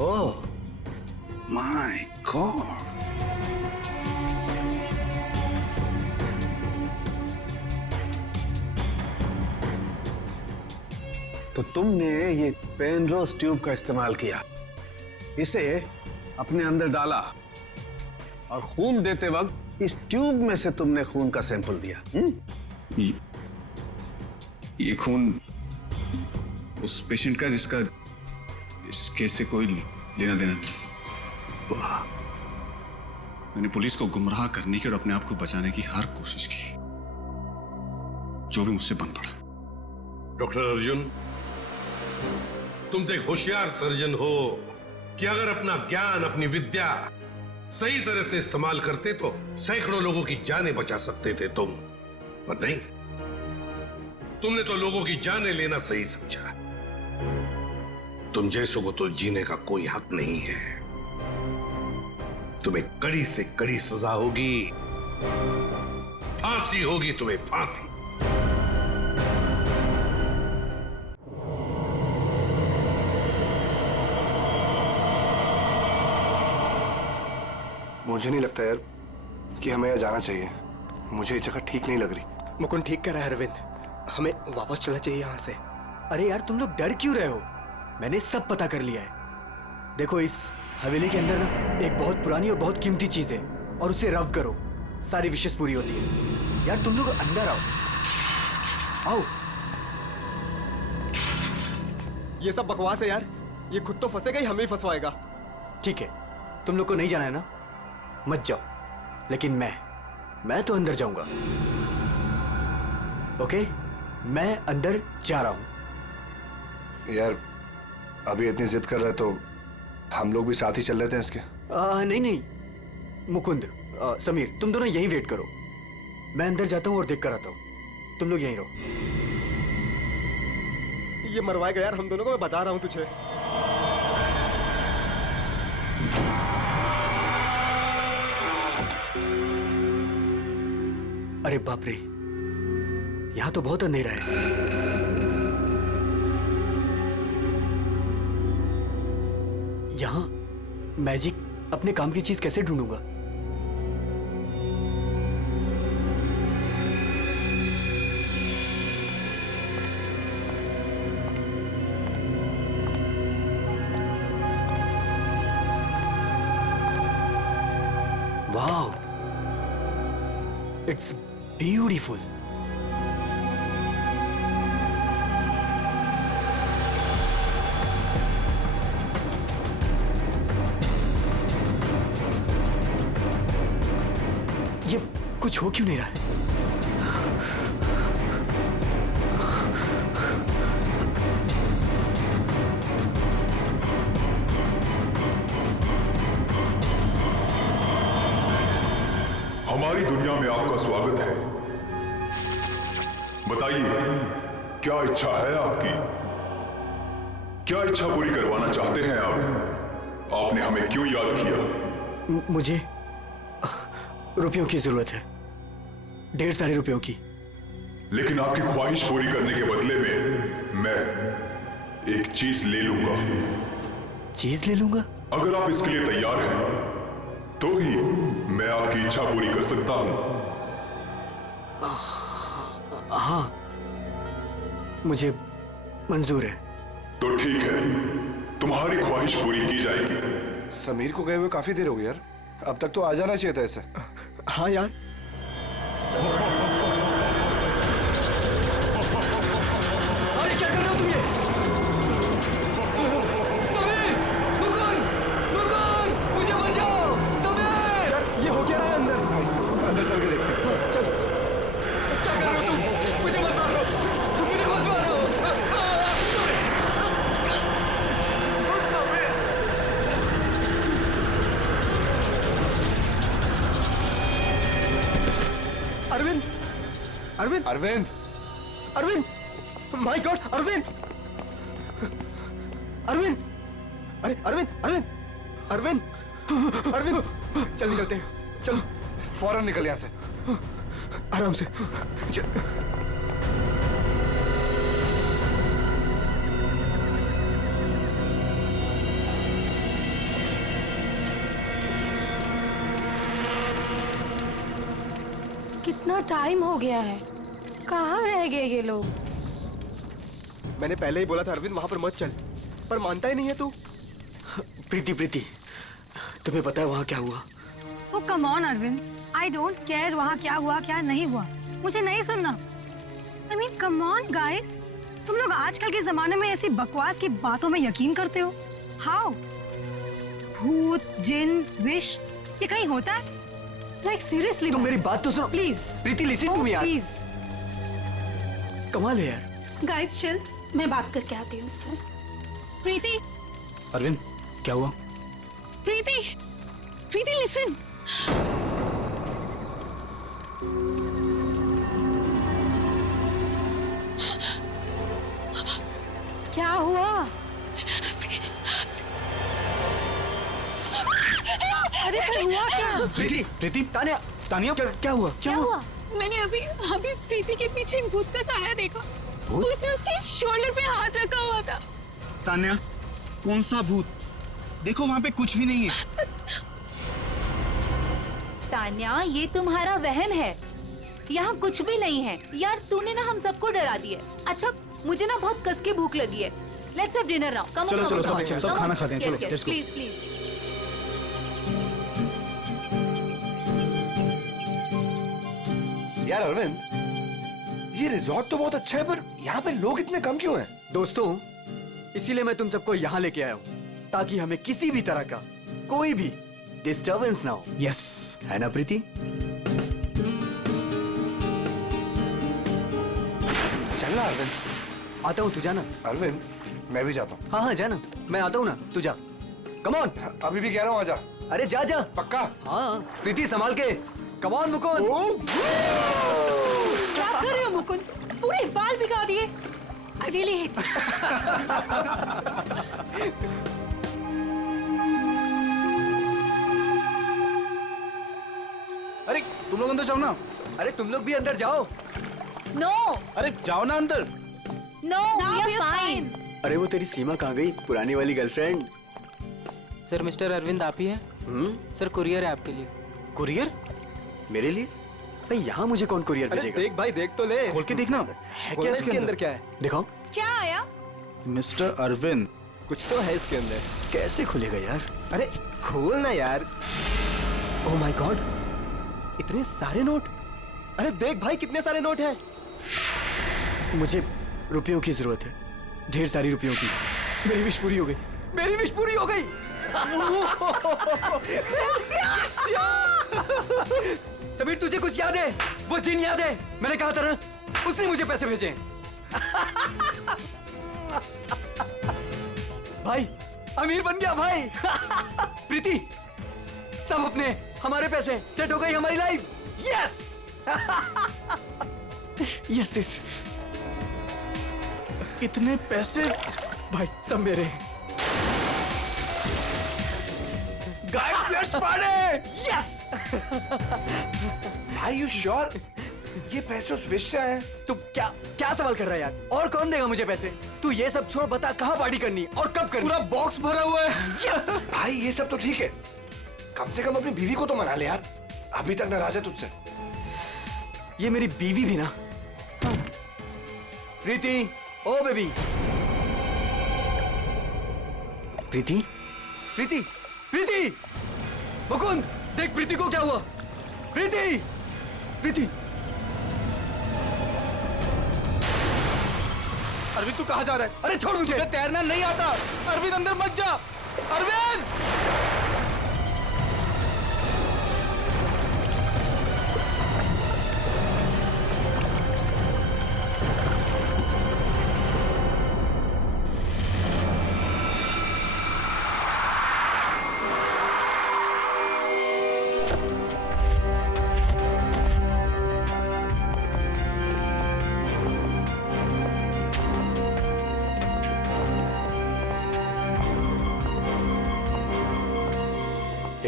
Oh my God! तो तुमने ये पेनरोज ट्यूब का इस्तेमाल किया, इसे अपने अंदर डाला और खून देते वक्त इस ट्यूब में से तुमने खून का सैंपल दिया। ये खून उस पेशेंट का जिसका इस केस से कोई लेना देना नहीं। वाह! मैंने पुलिस को गुमराह करने की और अपने आप को बचाने की हर कोशिश की, जो भी मुझसे बन पड़ा। डॉक्टर अर्जुन, तुम तो एक होशियार सर्जन हो कि अगर अपना ज्ञान, अपनी विद्या सही तरह से इस्तेमाल करते तो सैकड़ों लोगों की जानें बचा सकते थे तुम, पर नहीं, तुमने तो लोगों की जानें लेना सही समझा। तुम जैसों को तो जीने का कोई हक नहीं है। तुम्हें कड़ी से कड़ी सजा होगी, फांसी होगी तुम्हें, फांसी। मुझे नहीं लगता यार कि हमें यहाँ जाना चाहिए। मुझे ये जगह ठीक नहीं लग रही। मुकुंद ठीक कह रहा है अरविंद, हमें वापस चलना चाहिए यहाँ से। अरे यार तुम लोग डर क्यों रहे हो? मैंने सब पता कर लिया है। देखो इस हवेली के अंदर ना एक बहुत पुरानी और बहुत कीमती चीज है, और उसे रब करो, सारी विशेष पूरी होती है। यार तुम लोग अंदर आओ, आओ। ये सब बकवास है यार, ये खुद तो फंसेगा ही हमें ही फंसवाएगा। ठीक है, तुम लोग को नहीं जाना है ना, मत जाओ, लेकिन मैं तो अंदर जाऊंगा। ओके, मैं अंदर जा रहा हूं। यार अभी इतनी जिद कर रहे तो हम लोग भी साथ ही चल लेते हैं इसके। नहीं मुकुंद, समीर, तुम दोनों यहीं वेट करो, मैं अंदर जाता हूं और देख कर आता हूं। तुम लोग यहीं रहो। ये मरवाएगा यार हम दोनों को, मैं बता रहा हूं तुझे। अरे बाप रे, यहां तो बहुत अंधेरा है। यहां मैजिक अपने काम की चीज कैसे ढूंढूंगा? Wow, it's beautiful. ये कुछ हो क्यों नहीं रहा है? हमारी दुनिया में आपका स्वागत है। बताइए, क्या इच्छा है आपकी? क्या इच्छा पूरी करवाना चाहते हैं आप? आपने हमें क्यों याद किया? मुझे रुपयों की जरूरत है, ढेर सारे रुपयों की। लेकिन आपकी ख्वाहिश पूरी करने के बदले में मैं एक चीज ले लूंगा। चीज ले लूंगा? अगर आप इसके लिए तैयार हैं तो ही मैं आपकी इच्छा पूरी कर सकता हूं। हाँ, मुझे मंजूर है। तो ठीक है, तुम्हारी ख्वाहिश पूरी की जाएगी। समीर को गए हुए काफी देर हो गई यार, अब तक तो आ जाना चाहिए था ऐसे। हाँ यार, अरे क्या कर रहे हो तुम ये? समीर, मुकुंद, मुझे बचाओ। समीर, यार ये हो क्या रहा है अंदर? अंदर चल के देखते हैं। चल, क्या कर रहे हो तुम? मुझे मत मारो, मुझे मत मारो। अरविंद, अरविंद, अरविंद, अरविंद, माय गॉड, अरविंद, अरविंद, अरे अरविंद, अरविंद, अरविंद, अरविंद, चल निकलते हैं, चलो फौरन निकल यहाँ से, आराम से। कितना टाइम हो गया है, कहाँ रह गए ये लोग? मैंने पहले ही बोला था अरविंद वहां पर मत चल, पर मानता ही नहीं है तू। प्रीति, प्रीति, तुम्हें पता है वहां क्या हुआ? Oh come on Arvind, I don't care वहाँ क्या हुआ क्या नहीं हुआ, मुझे नहीं सुनना। I mean come on guys, तुम लोग आजकल के जमाने में ऐसी बकवास की बातों में यकीन करते हो? हाउ? भूत, जिन, विश, ये कहीं होता है? लाइक सीरियसली तुम मेरी बात तो सुनो please. Preeti, listen to me यार, प्लीज। कमाल है यार। गाइस चिल, मैं बात करके आती हूँ उससे। प्रीति, अरविंद क्या हुआ? प्रीति, प्रीति लिसन। क्या हुआ? अरे फिर हुआ क्या? प्रीति, प्रीति, तानिया, तानिया, क्या हुआ? क्या हुआ? मैंने अभी प्रीति के पीछे एक भूत का साया देखा। उसने उसके शोल्डर पे हाथ रखा हुआ था। तानिया, कौन सा भूत? देखो वहां पे कुछ भी नहीं है। तान्या, ये तुम्हारा वहम है। यहाँ कुछ भी नहीं है यार, तूने ना हम सबको डरा दिया। अच्छा मुझे ना बहुत कस के भूख लगी है। Let's have dinner now. Come चलो चलो सब खाना खाते हैं। चलो प्लीज प्लीज। यार अरविंद, ये रिजॉर्ट तो बहुत अच्छा है, पर यहाँ पे लोग इतने कम क्यों हैं? दोस्तों, इसीलिए मैं तुम सबको यहाँ लेके आया हूँ, ताकि हमें किसी भी तरह का कोई भी डिस्टर्बेंस ना हो। यस, है ना प्रीति? चलना अरविंद। आता हूँ, तू जाना। अरविंद, मैं भी जाता हूँ। हाँ हाँ जाना, मैं आता हूँ ना, तू जा। Come on. अभी भी कह रहा हूँ आजा। अरे जा जा। पक्का? हाँ प्रीति संभाल के। Come on Mukund. क्या कर रहे हो मुकुंद? पूरे बाल भिगा दिए। I really hate it. अरे तुम लोग अंदर जाओ ना। अरे तुम लोग भी अंदर जाओ। No. अरे जाओ ना अंदर। No, we are fine. अरे वो तेरी सीमा कहाँ गई, पुरानी वाली गर्लफ्रेंड? सर मिस्टर अरविंद आप ही हैं? सर कुरियर है आपके लिए। कुरियर? मेरे लिए? भाई यहाँ मुझे कौन कुरियर भेजेगा? देख भाई, देख तो ले। खोल के देखना। है क्या इसके अंदर? क्या है? दिखाओ। क्या आया? मिस्टर अरविंद। कुछ तो है इसके अंदर। कैसे खुलेगा यार? अरे खोल ना यार। ओह माय गॉड, इतने सारे नोट। अरे देख भाई कितने सारे नोट हैं। मुझे रुपयों की जरूरत है, ढेर सारी रुपयों की। मेरी विश पूरी हो गई। मेरी विश पूरी हो गई। समीर तुझे कुछ याद है? वो जिन याद है? मैंने कहा था ना, उसने मुझे पैसे भेजे। भाई अमीर बन गया भाई। प्रीति, सब अपने, हमारे पैसे, सेट हो गई हमारी लाइफ। Yes yes yes. इतने पैसे भाई सब मेरे। Guys let's party. यस। भाई यू श्योर ये पैसे उस विश से आए? तू क्या क्या सवाल कर रहा है यार? और कौन देगा मुझे पैसे? तू ये सब छोड़, बता कहाँ पार्टी करनी और कब करनी? पूरा बॉक्स भरा हुआ है। यस। भाई ये सब तो ठीक है, कम से कम अपनी बीवी को तो मना ले यार, अभी तक नाराज है तुझसे। ये मेरी बीवी भी ना। प्रीति, ओ बेबी। प्रीति, प्रीति, प्रीति। मुकुंद देख प्रीति को क्या हुआ। प्रीति, प्रीति। अरविंद तू कहाँ जा रहा है? अरे छोड़ मुझे। तुझे तैरना नहीं आता। अरविंद अंदर मत जा। अरविंद।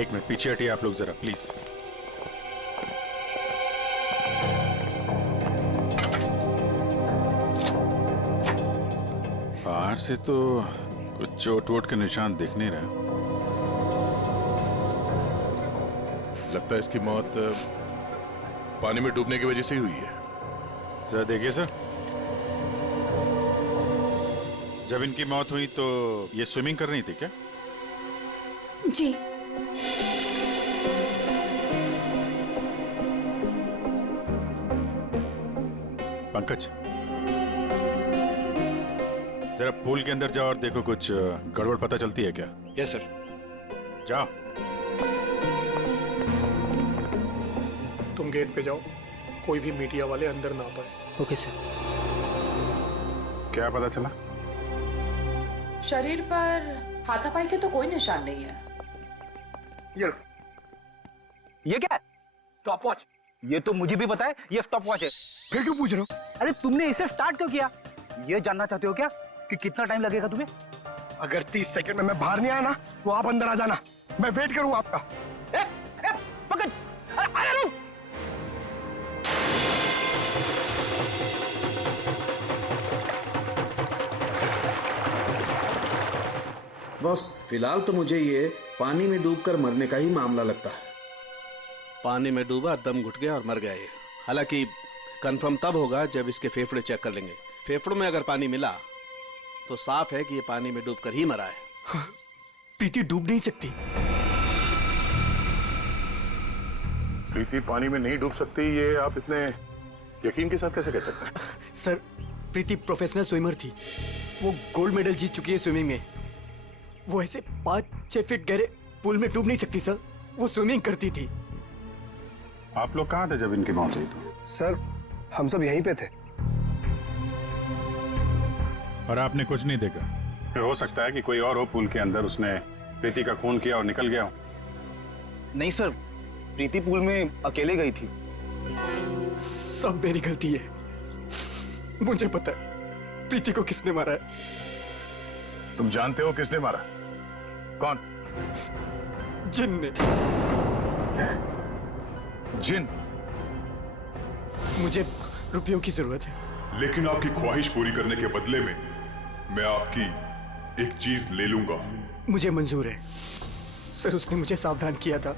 एक मिनट पीछे हटिए आप लोग जरा प्लीज। बाहर से तो कुछ चोट वोट के निशान दिख नहीं रहे। लगता है इसकी मौत पानी में डूबने की वजह से ही हुई है। सर देखिए सर, जब इनकी मौत हुई तो ये स्विमिंग कर रही थी क्या? जी। पंकज जरा पूल के अंदर जाओ और देखो कुछ गड़बड़ पता चलती है क्या? Yes sir. जाओ। तुम गेट पे जाओ, कोई भी मीडिया वाले अंदर ना पाए। Okay sir. क्या पता चला? शरीर पर हाथापाई के तो कोई निशान नहीं है। ये क्या है? Stop watch. ये तो मुझे भी पता है ये स्टॉप वॉच है। फिर क्यों पूछ रहे हो? अरे तुमने इसे स्टार्ट क्यों किया? ये जानना चाहते हो क्या कि कितना टाइम लगेगा तुम्हें? अगर 30 सेकंड में मैं बाहर नहीं आया ना तो आप अंदर आ जाना, मैं वेट करूंगा आपका। पकड़। अरे रुक। बस फिलहाल तो मुझे ये पानी में डूबकर मरने का ही मामला लगता है। पानी में डूबा, दम घुट गया और मर गया ये। हालांकि कंफर्म तब होगा जब इसके फेफड़े चेक कर लेंगे। फेफड़ों में अगर पानी मिला तो साफ है कि ये पानी में डूबकर ही मरा है। प्रीति डूब नहीं सकती। प्रीति पानी में नहीं डूब सकती, ये आप इतने यकीन के साथ कैसे कह सकते हैं? सर, प्रीति प्रोफेशनल स्विमर थी। वो गोल्ड मेडल जीत चुकी है स्विमिंग में। वो ऐसे 5-6 फीट गहरे पूल में डूब नहीं सकती सर। वो स्विमिंग करती थी। आप लोग कहाँ थे जब इनकी मौत हुई? तो सर, हम सब यहीं पे थे। और आपने कुछ नहीं देखा? फिर हो सकता है कि कोई और हो पूल के अंदर, उसने प्रीति का खून किया और निकल गया हो। नहीं सर, प्रीति पूल में अकेले गई थी। सब मेरी गलती है। मुझे पता है प्रीति को किसने मारा है। तुम जानते हो किसने मारा? कौन? जिन ने। जिन? मुझे रुपयों की जरूरत है। लेकिन आपकी ख्वाहिश पूरी करने के बदले में मैं आपकी एक चीज ले लूंगा। मुझे मंजूर है सर। उसने मुझे सावधान किया था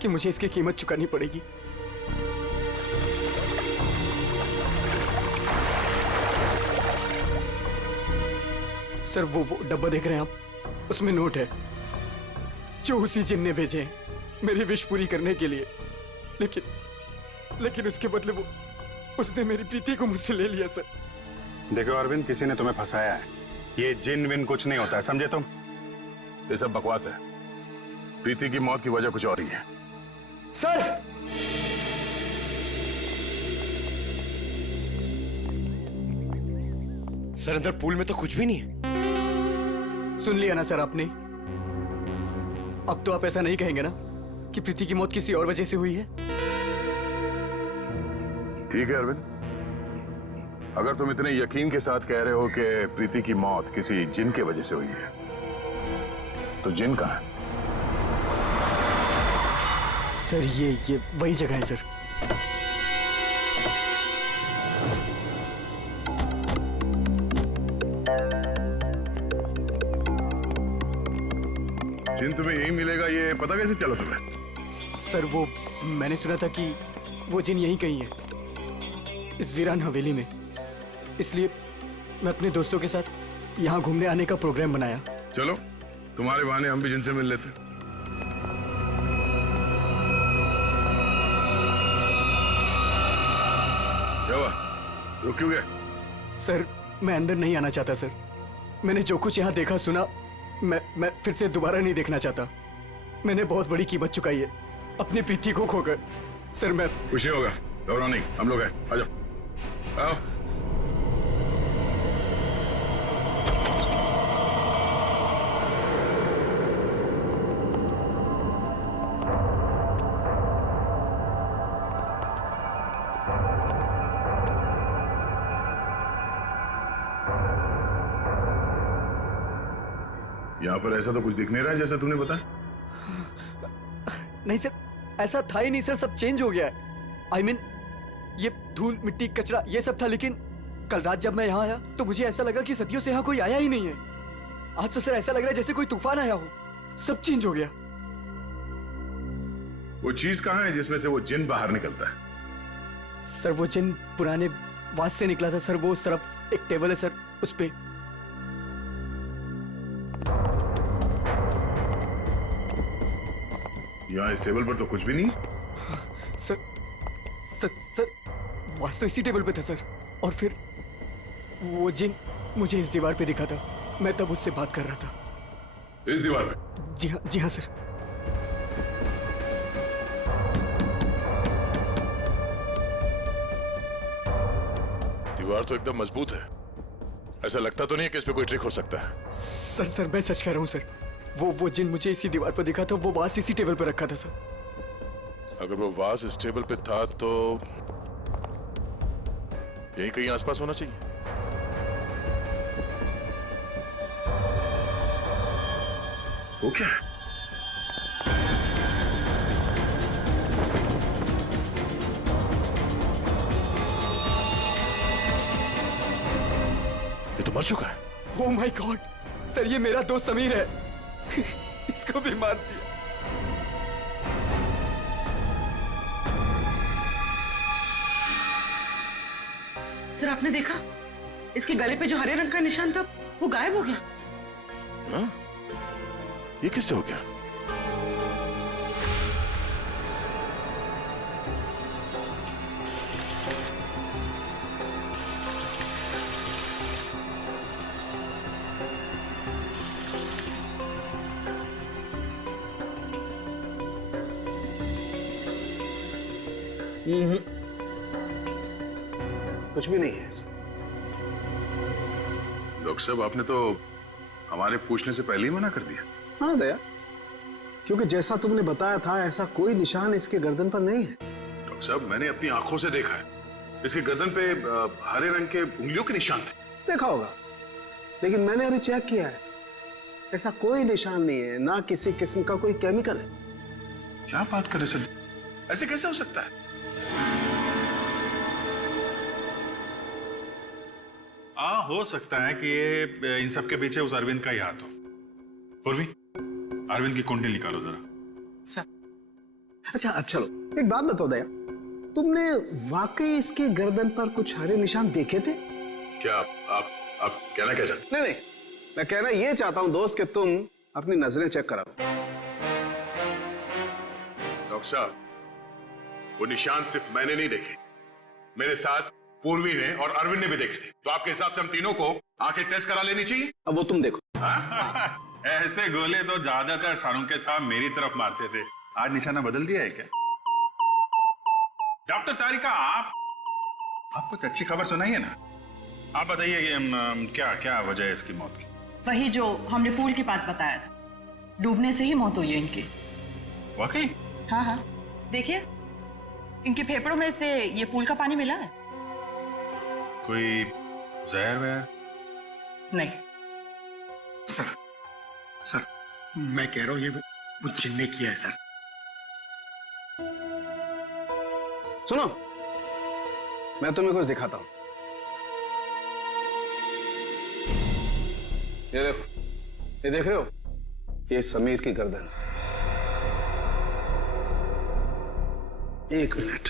कि मुझे इसकी कीमत चुकानी पड़ेगी। सर, वो डब्बा देख रहे हैं आप? उसमें नोट है जो उसी जिन ने भेजे हैं मेरी विश पूरी करने के लिए। लेकिन उसके बदले उसने मेरी प्रीति को मुझसे ले लिया सर। देखो अरविंद, किसी ने तुम्हें फंसाया है। ये जिन विन कुछ नहीं होता है, समझे तुम? ये सब बकवास है। प्रीति की मौत की वजह कुछ और ही है। सर, सर अंदर पूल में तो कुछ भी नहीं है। सुन लिया ना सर आपने? अब तो आप ऐसा नहीं कहेंगे ना कि प्रीति की मौत किसी और वजह से हुई है? ठीक है अरविंद, अगर तुम इतने यकीन के साथ कह रहे हो कि प्रीति की मौत किसी जिन के वजह से हुई है, तो जिन कहाँ है? सर, ये वही जगह है सर। जिन तुम्हें यही मिलेगा, ये पता कैसे चला तुम्हें? सर, वो मैंने सुना था कि वो जिन यहीं कहीं है, इस वीरान हवेली में। इसलिए मैं अपने दोस्तों के साथ यहाँ घूमने आने का प्रोग्राम बनाया। चलो, तुम्हारे बहाने हम भी जिनसे मिल लेते। क्या हुआ? रुक क्यों गए? सर, मैं अंदर नहीं आना चाहता सर। मैंने जो कुछ यहाँ देखा सुना, मैं फिर से दोबारा नहीं देखना चाहता। मैंने बहुत बड़ी कीमत चुकाई है अपनी प्रीति को खोकर। सर, मैं खुशी होगा, घबराओ नहीं, हम लोग हैं। आ जाओ, आओ। यहाँ पर ऐसा तो कुछ दिख नहीं रहा है जैसा तूने बताया। नहीं सर, ऐसा था ही नहीं सर। सब चेंज हो गया है। I mean, ये धूल, मिट्टी, कचरा ये सब था। लेकिन कल रात जब मैं यहाँ आया तो मुझे ऐसा लगा कि सदियों से यहाँ कोई आया ही नहीं है। आज तो सर ऐसा लग रहा है जैसे कोई तूफान आया हो। सब चेंज हो गया। वो चीज कहाँ है जिसमें से वो जिन बाहर निकलता है? सर, वो जिन पुराने वास से निकला था सर। वो उस तरफ एक टेबल है सर, उस पे। यहाँ इस टेबल पर तो कुछ भी नहीं। सर, वास तो इसी टेबल पे था सर। और फिर वो जिन मुझे इस दीवार पे दिखा था। मैं तब उससे बात कर रहा था। इस दीवार पे? जी हाँ सर। दीवार तो एकदम मजबूत है। ऐसा लगता तो नहीं है कि इस पे कोई ट्रिक हो सकता है। सर, मैं सच कह रहा हूँ सर। वो जिन मुझे इसी दीवार पर दिखा था। वो वास इसी टेबल पर रखा था सर। अगर वो वास इस टेबल पे था तो यहीं कहीं आसपास होना चाहिए। वो क्या है? ये तो मर चुका है। ओह माय गॉड सर, ये मेरा दोस्त समीर है। इसको भी मार दिया। सर आपने देखा इसके गले पे जो हरे रंग का निशान था वो गायब हो गया। हाँ? ये किससे हो गया? कुछ भी नहीं है ऐसा। डॉक्टर साहब आपने तो हमारे पूछने से पहले ही मना कर दिया। हाँ दया, क्योंकि जैसा तुमने बताया था ऐसा कोई निशान इसके गर्दन पर नहीं है। डॉक्टर साहब मैंने अपनी आंखों से देखा है, इसके गर्दन पे हरे रंग के उंगलियों के निशान थे। देखा होगा, लेकिन मैंने अभी चेक किया है, ऐसा कोई निशान नहीं है, ना किसी किस्म का कोई केमिकल है। क्या बात कर रहे सर, ऐसे कैसे हो सकता है? हो सकता है कि ये इन सब के पीछे उस अरविंद का ही हाथ हो। पूर्वी, अरविंद की कुंडली निकालो जरा। अच्छा अब चलो एक बात बताओ दया, तुमने वाकई इसके गर्दन पर कुछ हरे निशान देखे थे? क्या आप कहना क्या चाहते? नहीं, मैं कहना ये चाहता हूं दोस्त कि तुम अपनी नजरें चेक कराओ। डॉक्टर साहब, वो निशान सिर्फ मैंने नहीं देखे, मेरे साथ पूर्वी ने और अरविंद ने भी देखे थे। तो आपके हिसाब से हम तीनों को आके टेस्ट करा लेनी चाहिए। अब वो तुम देखो। ऐसे गोले तो ज्यादातर सारों के साथ मेरी तरफ मारते थे, आज निशाना बदल दिया है क्या? डॉक्टर तारिका, आप कुछ अच्छी खबर सुनाइए ना। आप बताइए क्या क्या वजह है इसकी मौत की? वही जो हमने पूल के पास बताया था, डूबने से ही मौत हुई है इनकी। वाकई? हाँ हाँ, देखिए इनके फेफड़ों में से ये पूल का पानी मिला है। कोई जहर वहर? नहीं सर मैं कह रहा हूं ये वो जिन ने किया है सर। सुनो, मैं तुम्हें कुछ दिखाता हूं। ये देखो, ये देख रहे हो, ये समीर की गर्दन। एक मिनट,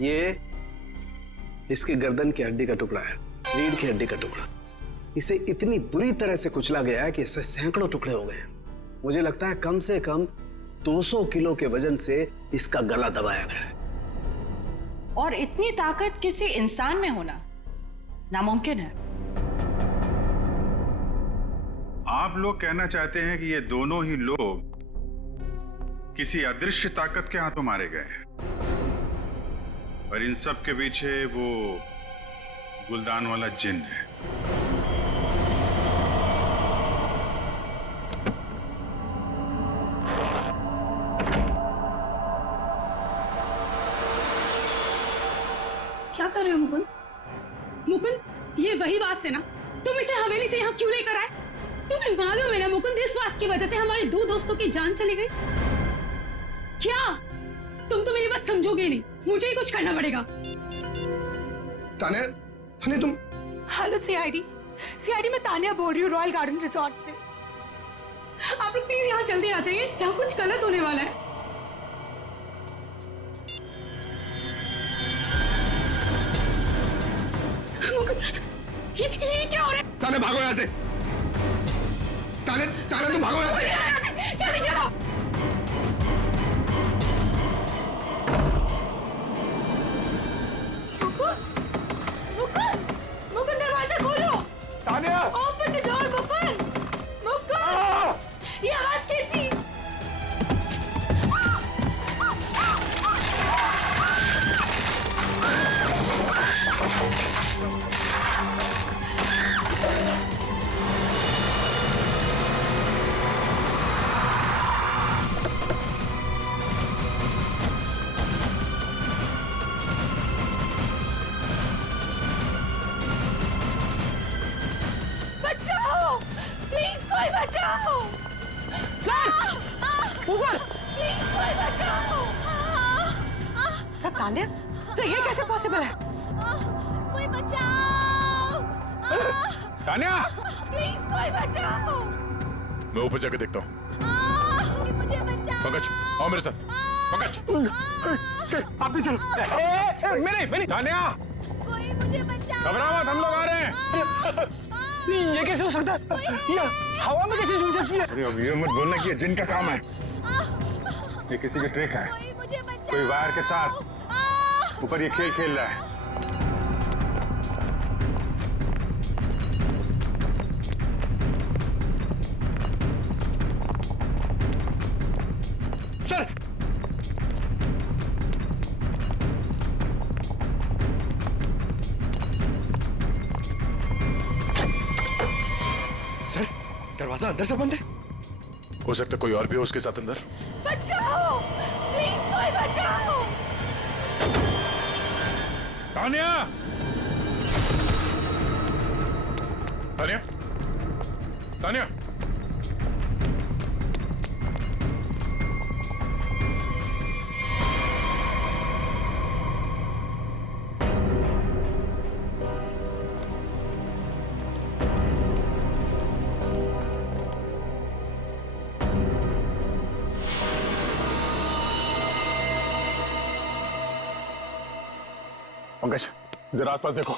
ये इसकी गर्दन की हड्डी का टुकड़ा है, रीढ़ की हड्डी का टुकड़ा। इसे इतनी बुरी तरह से कुचला गया है कि इससे सैकड़ों टुकड़े हो गए हैं। मुझे लगता है कम से कम 200 किलो के वजन से इसका गला दबाया गया है। और इतनी ताकत किसी इंसान में होना नामुमकिन है। आप लोग कहना चाहते हैं कि ये दोनों ही लोग किसी अदृश्य ताकत के हाथों मारे गए हैं, और इन सब के पीछे वो गुलदान वाला जिन है। क्या कर रहे हो मुकुंद? मुकुंद, ये वही बात से ना तुम इसे हवेली से यहाँ क्यों लेकर आए? तुम्हें मालूम है ना मुकुंद, इस बात की वजह से हमारे 2 दोस्तों की जान चली गई। क्या तुम तो मेरी बात समझोगे नहीं, मुझे ही कुछ करना पड़ेगा। तान्या, तुम। हेलो सीआईडी, मैं तान्या बोल रही हूँ रॉयल गार्डन रिजॉर्ट से। आप लोग प्लीज यहाँ जल्दी आ जाइए, यहाँ कुछ गलत होने वाला है। ये क्या हो रहा है? तान्या भागो यहाँ से। तान्या तुम भागो यहाँ से। जल्दी चलो। मुकुंद, दरवाजा खोलो। Tanya, open the door Mukund. ये आवाज कैसी? बचाओ, प्लीज कोई बचाओ। सर, ऊपर प्लीज कोई बचाओ। सर तान्या, सर ये कैसे पॉसिबल है? कोई बचाओ। तान्या! प्लीज कोई बचाओ। मैं ऊपर जाके देखता हूँ। मुझे बचाओ। पंकज, आओ मेरे साथ। पंकज, आप भी चलो। मेरे तान्या! कोई मुझे बचाओ। घबराओ मत, हम लोग आ रहे हैं। ये कैसे हो सकता है? ये हवा में कैसे झूल सकती है? अरे अब ये मत बोलना कि ये जिन का काम है। ये किसी की ट्रिक है। कोई वायर के साथ ऊपर ये खेल खेल रहा है। सर! सर, दरवाजा अंदर से बंद है। हो सकता है कोई और भी हो उसके साथ अंदर। बचाओ, प्लीज कोई बचाओ। तान्या! तान्या, तान्या, पंकज, जरा आसपास देखो।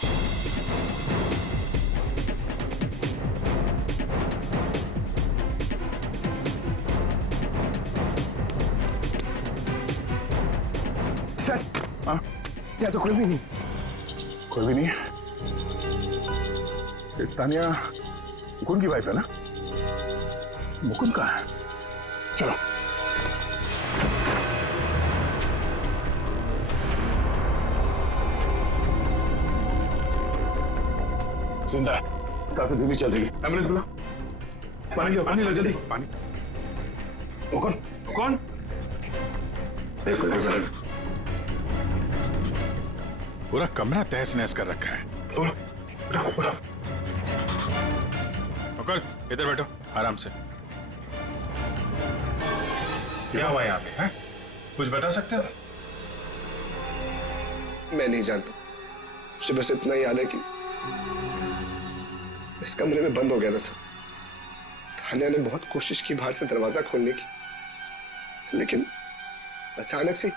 सर, यहाँ तो कोई भी नहीं। कोई भी नहीं है। ये तान्या मुकुंद की वाइफ है ना? मुकुंद कहाँ है? चलो। जिंदा है, सांसें धीमी चल रही है। एम्बुलेंस बुला। पानी लो, पानी लो जल्दी। पानी। कौन? कौन? देखो देखो। पूरा कमरा तहस नहस कर रखा है। मुकुल, इधर बैठो आराम से। क्या हुआ यहाँ पे? हैं? कुछ बता सकते हो? मैं नहीं जानता, मुझे बस इतना याद है कि इस कमरे में बंद हो गया था सर। तान्या ने बहुत कोशिश की बाहर से दरवाजा खोलने की, लेकिन अचानक से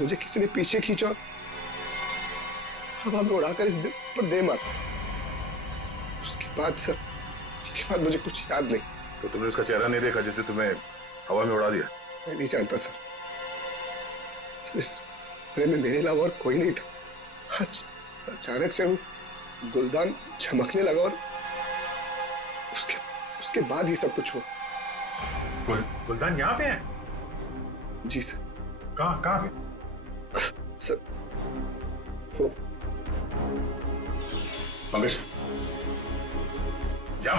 मुझे किसी ने पीछे खींचा और हवा में उड़ाकर इस दिल पर दे मारा। उसके बाद मुझे कुछ याद नहीं। तो तुमने उसका चेहरा नहीं देखा जिसे तुम्हें हवा में उड़ा दिया? मैं नहीं जानता सर, इस कमरे में मेरे अलावा और कोई नहीं था। आज अचानक से वो गुलदान चमकने लगा और उसके बाद ही सब कुछ हुआ। गुलदान यहाँ पे है? जी सर। कहाँ पे? सर वो पंकज, जाओ।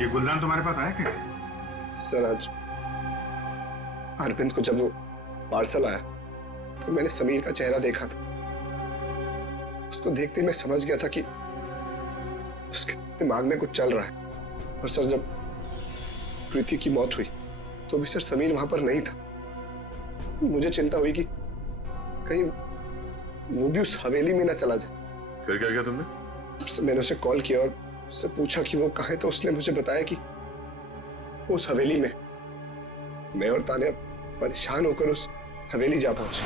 ये गुलदान तुम्हारे पास आया कैसे? सर आज अरविंद को जब वो पार्सल आया तो मैंने समीर का चेहरा देखा था। उसको देखते ही मैं समझ गया था कि उसके दिमाग में कुछ चल रहा है। और सर जब प्रीति की मौत हुई तो भी सर समीर वहां पर नहीं था। मुझे चिंता हुई कि कहीं वो भी उस हवेली में ना चला जाए। फिर क्या किया तुमने? मैंने उसे कॉल किया और उससे पूछा कि वो कहाँ है, तो उसने मुझे बताया कि उस हवेली में। मैं और तान्या परेशान होकर उस हवेली जा पहुंचे।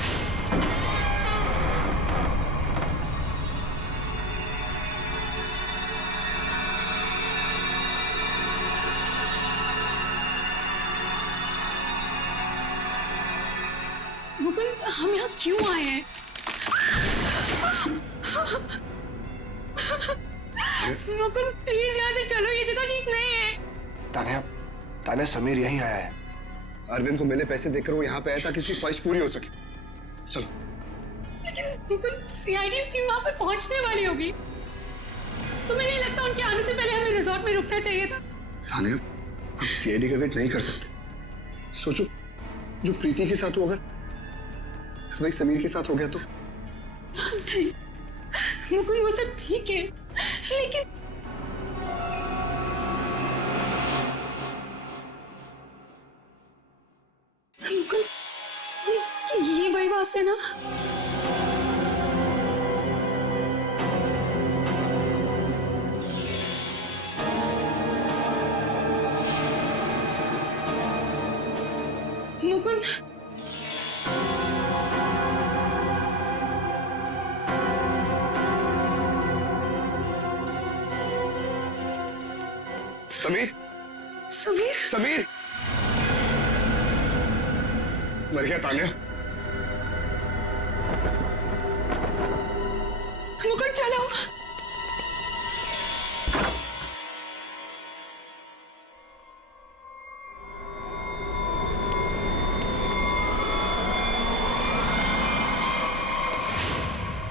मुकुंद, हम यहाँ क्यों आए हैं? मुकुंद प्लीज यहाँ से चलो, ये जगह ठीक नहीं है। तान्या समीर यहीं आया है। अरविंद को मैंने पैसे देकर वो यहाँ पे आया ताकि उसकी ख्वाहिश पूरी हो सके। चलो। लेकिन मुकुंद सीआईडी टीम वहाँ पे पहुँचने वाली होगी। तुम्हें नहीं लगता उनके आने से पहले हमें रिजॉर्ट में रुकना चाहिए था? तान्या, हम सीआईडी का वेट नहीं कर सकते। सोचो, जो प्रीति के साथ हुआ अगर वही समीर के साथ हो गया तो? नहीं मुकुंद, वो सब ठीक है, लेकिन जाए वहां से ना। मुकुंद, समीर, समीर, समीर, मर गया तानिया। मुकुंद चलो।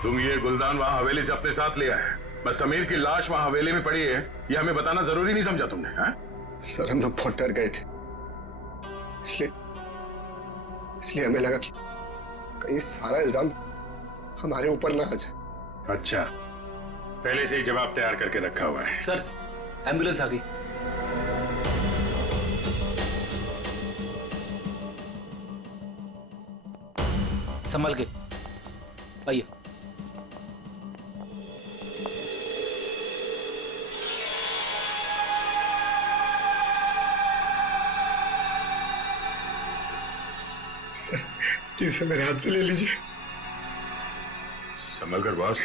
तुम ये गुलदान वहां हवेली से अपने साथ लिया है, बस समीर की लाश वहां हवेली में पड़ी है ये हमें बताना जरूरी नहीं समझा तुमने? हाँ? सर हम लोग बहुत डर गए थे, इसलिए हमें लगा कि कहीं सारा इल्जाम हमारे ऊपर ना आ जाए। अच्छा, पहले से ही जवाब तैयार करके रखा हुआ है। सर एम्बुलेंस आ गई। संभल के आइए। सर प्लीज मेरे हाथ से ले लीजिए। संभल कर बॉस,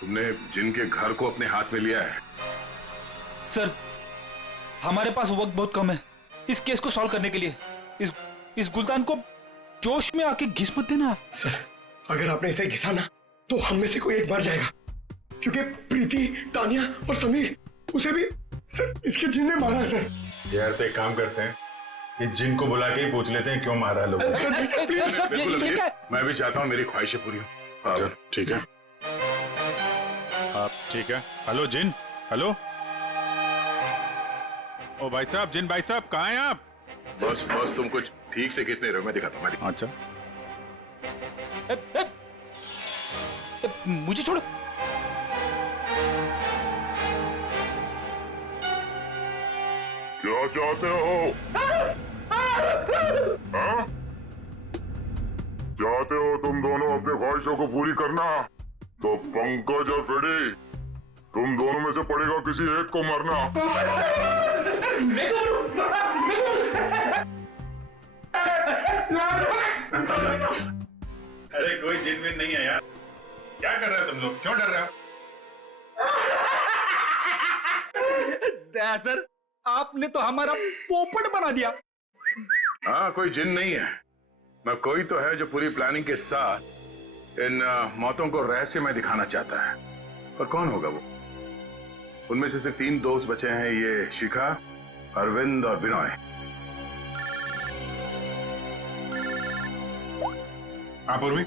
तुमने जिनके घर को अपने हाथ में लिया है। सर हमारे पास वक्त बहुत कम है इस केस को सॉल्व करने के लिए। इस गुलदान को जोश में आके घिस मत देना। सर अगर आपने इसे घिसा ना तो हम में से कोई एक मर जाएगा, क्योंकि प्रीति, तानिया और समीर उसे भी सर इसके जिन ने मारा है। सर यार तो एक काम करते हैं, इस जिन को बुला के ही पूछ लेते हैं क्यों मारा लोग। मैं भी चाहता हूँ मेरी ख्वाहिशें पूरी हो। ठीक है, आप ठीक है। हेलो जिन, हेलो। ओ भाई साहब, जिन भाई साहब कहाँ हैं आप? बस तुम कुछ ठीक से किस नहीं रहे हो, मैं दिखाता हूँ। अच्छा मुझे छोड़ो। क्या चाहते हो? हाँ? चाहते हो तुम दोनों अपने ख्वाहिशों को पूरी करना, तो पंकज और फ्रेडी तुम दोनों में से पड़ेगा किसी एक को मरना। अरे कोई जिन विन नहीं है यार, क्या कर रहे हो तुम लोग, क्यों डर रहे हो? सर आपने तो हमारा पोपट बना दिया। हाँ कोई जिन नहीं है, मैं कोई तो है जो पूरी प्लानिंग के साथ इन मौतों को रहस्य में दिखाना चाहता है। पर कौन होगा वो? उनमें से सिर्फ 3 दोस्त बचे हैं, ये शिखा, अरविंद और विनय। हाँ पूर्वी।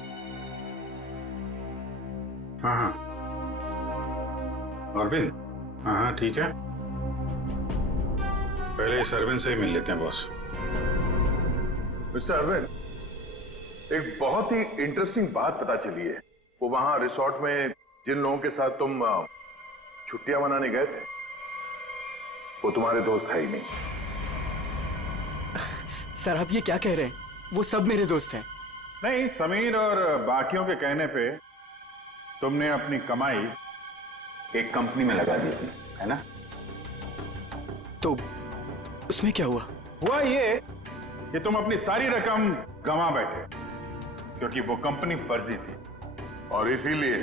हाँ अरविंद, हाँ ठीक है, पहले इस अरविंद से ही मिल लेते हैं बॉस। मिस्टर अरविंद, एक बहुत ही इंटरेस्टिंग बात पता चली है। वो वहां रिसोर्ट में जिन लोगों के साथ तुम छुट्टियां मनाने गए थे, वो तुम्हारे दोस्त है ही नहीं। सर आप ये क्या कह रहे हैं? वो सब मेरे दोस्त हैं। नहीं, समीर और बाकियों के कहने पे तुमने अपनी कमाई एक कंपनी में लगा दी थी, है ना? तो उसमें क्या हुआ? हुआ ये कि तुम अपनी सारी रकम गंवा बैठे, क्योंकि वो कंपनी फर्जी थी और इसीलिए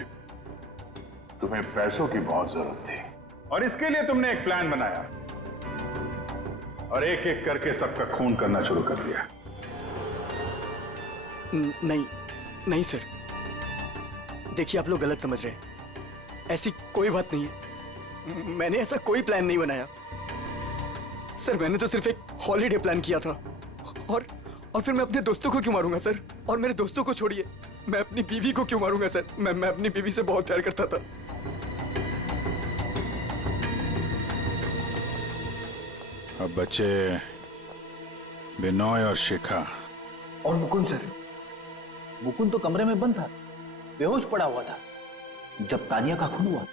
तुम्हें पैसों की बहुत जरूरत थी। और इसके लिए तुमने एक प्लान बनाया और एक एक करके सबका खून करना शुरू कर दिया। नहीं सर, देखिए आप लोग गलत समझ रहे हैं। ऐसी कोई बात नहीं है, मैंने ऐसा कोई प्लान नहीं बनाया। सर मैंने तो सिर्फ एक हॉलीडे प्लान किया था और फिर मैं अपने दोस्तों को क्यों मारूंगा सर? और मेरे दोस्तों को छोड़िए, मैं अपनी बीवी को क्यों मारूंगा सर? मैं अपनी बीवी से बहुत प्यार करता था। अब बच्चे विनय और शिखा और मुकुंद सर। मुकुंद तो कमरे में बंद था, बेहोश पड़ा हुआ था जब तानिया का खून हुआ।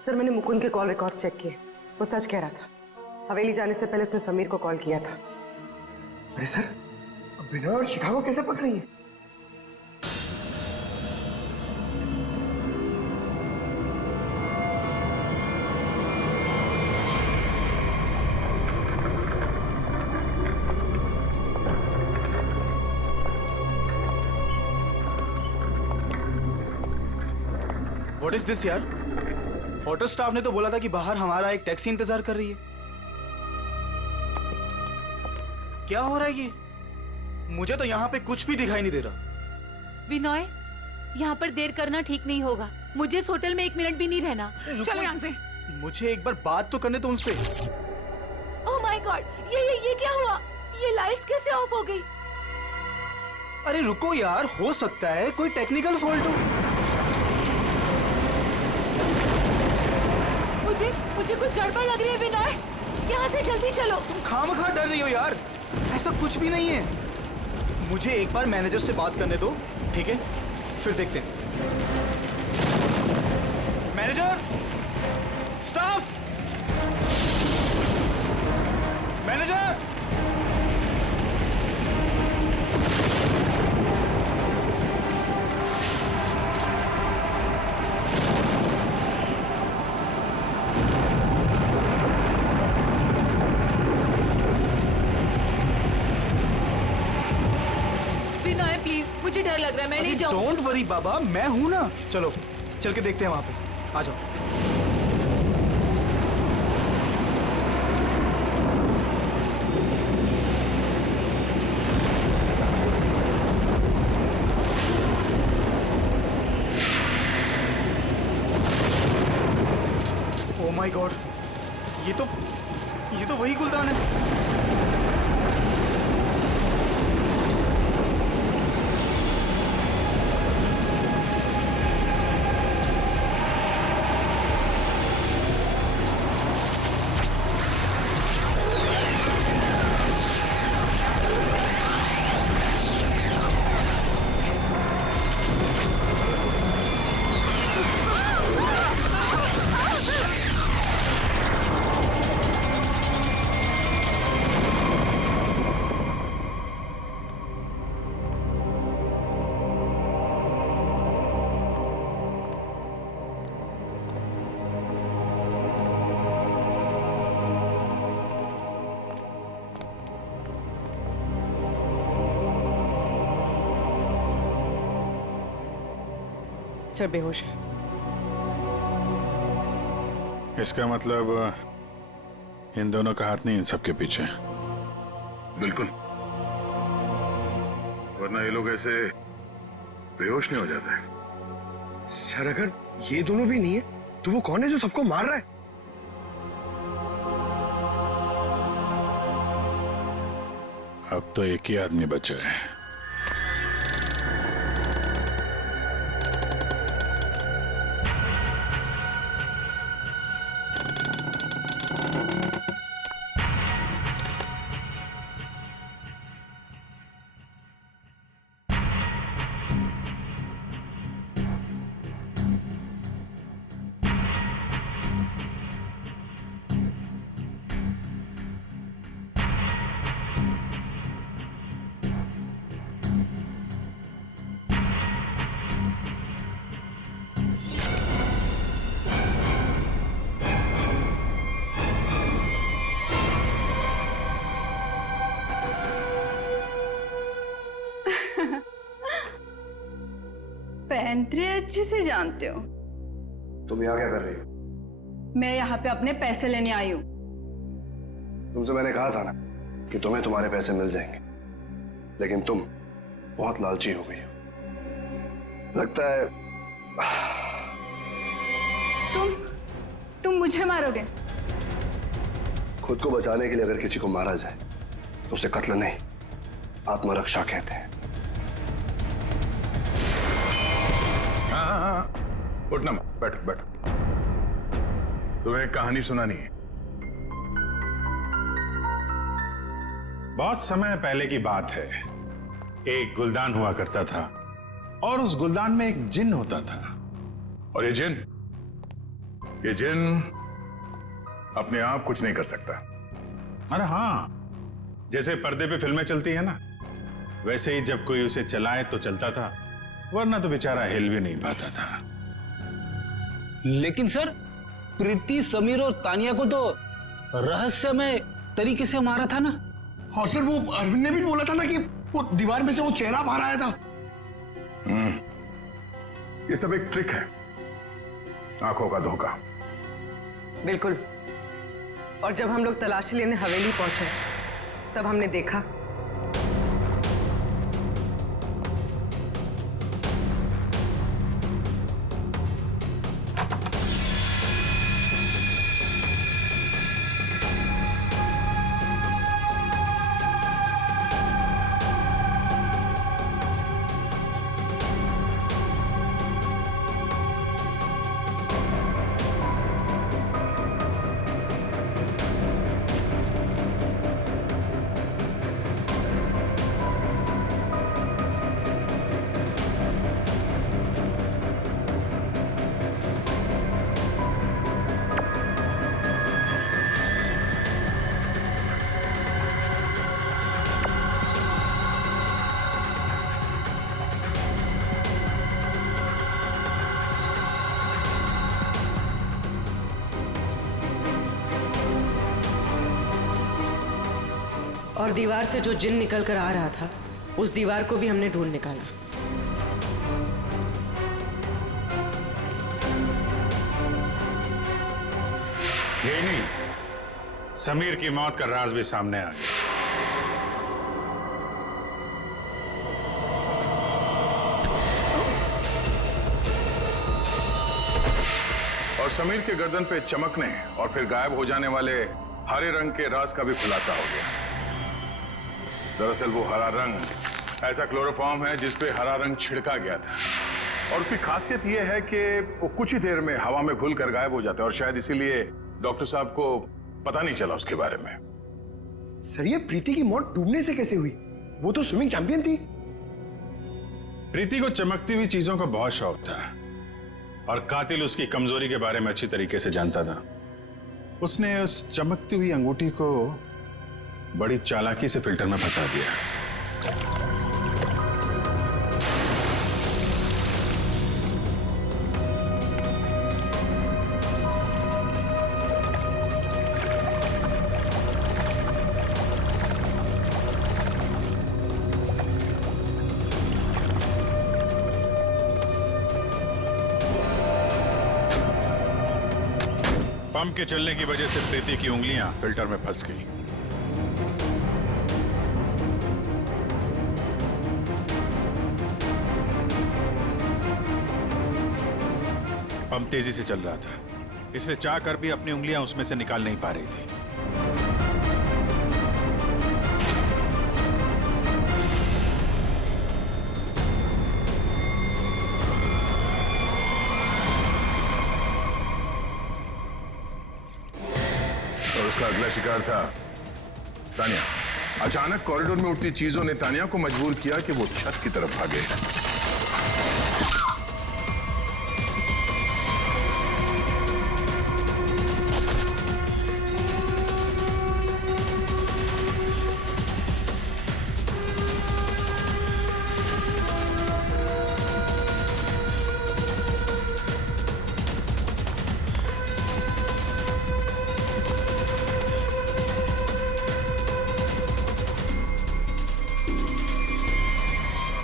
सर मैंने मुकुंद के कॉल रिकॉर्ड्स चेक किए, वो सच कह रहा था। हवेली जाने से पहले उसने समीर को कॉल किया था। अरे सर बिनोय और शिकागो कैसे पकड़ी है? व्हाट इज दिस यार? होटल स्टाफ ने तो बोला था कि बाहर हमारा एक टैक्सी इंतजार कर रही है। क्या हो रहा है ये? मुझे तो यहाँ पे कुछ भी दिखाई नहीं दे रहा। विनोय, यहाँ पर देर करना ठीक नहीं होगा। मुझे इस होटल में 1 मिनट भी नहीं रहना। चलो यहाँ से। मुझे एक बार बात तो करने दो उनसे। ओह माय गॉड, ये क्या हुआ? ये लाइट्स कैसे ऑफ हो गई? अरे रुको यार, हो सकता है कोई टेक्निकल फॉल्ट हो। मुझे कुछ गड़बड़ लग रही है विनोय। यहाँ से जल्दी चलो। तुम खामखा डर रही हो यार, ऐसा कुछ भी नहीं है। मुझे एक बार मैनेजर से बात करने दो, ठीक है? फिर देखते हैं। Manager, staff, manager. मुझे डर लग रहा है, मैं नहीं जाऊंगी। डोंट वरी बाबा, मैं हूं ना। चलो चल के देखते हैं वहां पे। आ जाओ। ओह माय गॉड, ये तो वही गुलदान है। सर बेहोश है। इसका मतलब इन दोनों का हाथ नहीं इन सबके पीछे। बिल्कुल, वरना ये लोग ऐसे बेहोश नहीं हो जाते। सर अगर ये दोनों भी नहीं है तो वो कौन है जो सबको मार रहा है? अब तो एक ही आदमी बचा है। पैंतरे अच्छे से जानते हो। तुम यहाँ क्या कर रही हो? मैं यहाँ पे अपने पैसे लेने आई हूँ। तुमसे मैंने कहा था ना कि तुम्हें तुम्हारे पैसे मिल जाएंगे, लेकिन तुम बहुत लालची हो गई हो। लगता है तुम मुझे मारोगे? खुद को बचाने के लिए अगर किसी को मारा जाए तो उसे कत्ल नहीं, आत्मरक्षा कहते हैं। हाँ, उठना, बैठो बैठो। तुम्हें एक कहानी सुनानी है। बहुत समय पहले की बात है। एक गुलदान हुआ करता था और उस गुलदान में एक जिन होता था। और ये जिन अपने आप कुछ नहीं कर सकता। अरे हाँ, जैसे पर्दे पे फिल्में चलती है ना, वैसे ही जब कोई उसे चलाए तो चलता था, वरना तो बेचारा हिल भी नहीं पाता था। लेकिन सर, प्रीति, समीर और तानिया को तो रहस्यमय तरीके से मारा था ना। हाँ सर, वो अरविंद ने भी बोला था ना कि वो दीवार में से वो चेहरा बाहर आया था। ये सब एक ट्रिक है, आंखों का धोखा। बिल्कुल। और जब हम लोग तलाशी लेने हवेली पहुंचे तब हमने देखा और दीवार से जो जिन निकल कर आ रहा था, उस दीवार को भी हमने ढूंढ निकाला। यही नहीं, समीर की मौत का राज भी सामने आ गया। और समीर के गर्दन पे चमकने और फिर गायब हो जाने वाले हरे रंग के राज का भी खुलासा हो गया। दरअसल वो हरा रंग ऐसा क्लोरोफॉर्म है जिस पे हरा रंग छिड़का गया था, और उसकी खासियत ये है कि वो कुछ ही देर में हवा में घुलकर गायब हो जाता है, और शायद इसीलिए डॉक्टर साहब को पता नहीं चला उसके बारे में। सर, ये प्रीति की मौत डूबने से कैसे हुई? वो तो स्विमिंग चैंपियन थी। प्रीति को चमकती हुई चीजों का बहुत शौक था, और कातिल उसकी कमजोरी के बारे में अच्छी तरीके से जानता था। उसने उस चमकती हुई अंगूठी को बड़ी चालाकी से फिल्टर में फंसा दिया। पंप के चलने की वजह से प्रीति की उंगलियां फिल्टर में फंस गई। पंप तेजी से चल रहा था, इसलिए चाह कर भी अपनी उंगलियां उसमें से निकाल नहीं पा रही थी। और उसका अगला शिकार था तानिया। अचानक कॉरिडोर में उठती चीजों ने तानिया को मजबूर किया कि वो छत की तरफ भागे।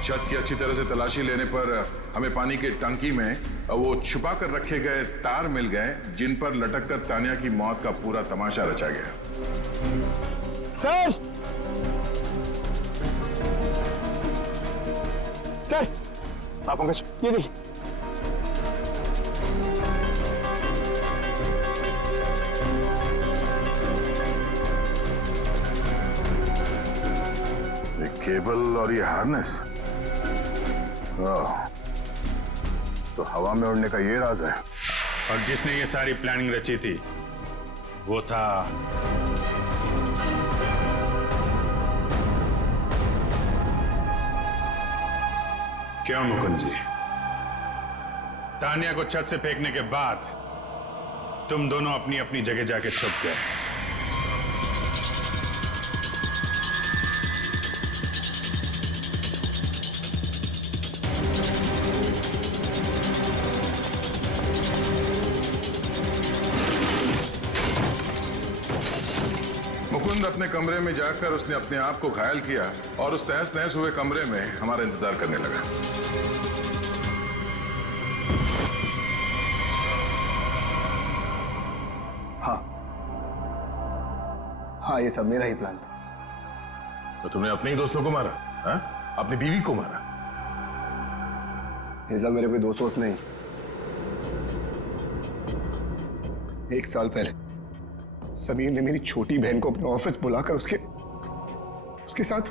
छत की अच्छी तरह से तलाशी लेने पर हमें पानी की टंकी में वो छुपा कर रखे गए तार मिल गए, जिन पर लटक कर तानिया की मौत का पूरा तमाशा रचा गया। सर, सर, आप पंकज, ये देखिए। ये केबल और ये हार्नेस, तो हवा में उड़ने का ये राज है। और जिसने ये सारी प्लानिंग रची थी वो था क्यों मुकुंद जी? तानिया को छत से फेंकने के बाद तुम दोनों अपनी अपनी जगह जाके छुप गए। अपने कमरे में जाकर उसने अपने आप को घायल किया और उस तहस नहस हुए कमरे में हमारा इंतजार करने लगा। हाँ, ये सब मेरा ही प्लान था। तो तुमने अपने ही दोस्तों को मारा? हाँ? अपनी बीवी को मारा? ये सब मेरे कोई दोस्त वोस्त नहीं। 1 साल पहले समीर ने मेरी छोटी बहन को अपने ऑफिस बुलाकर उसके साथ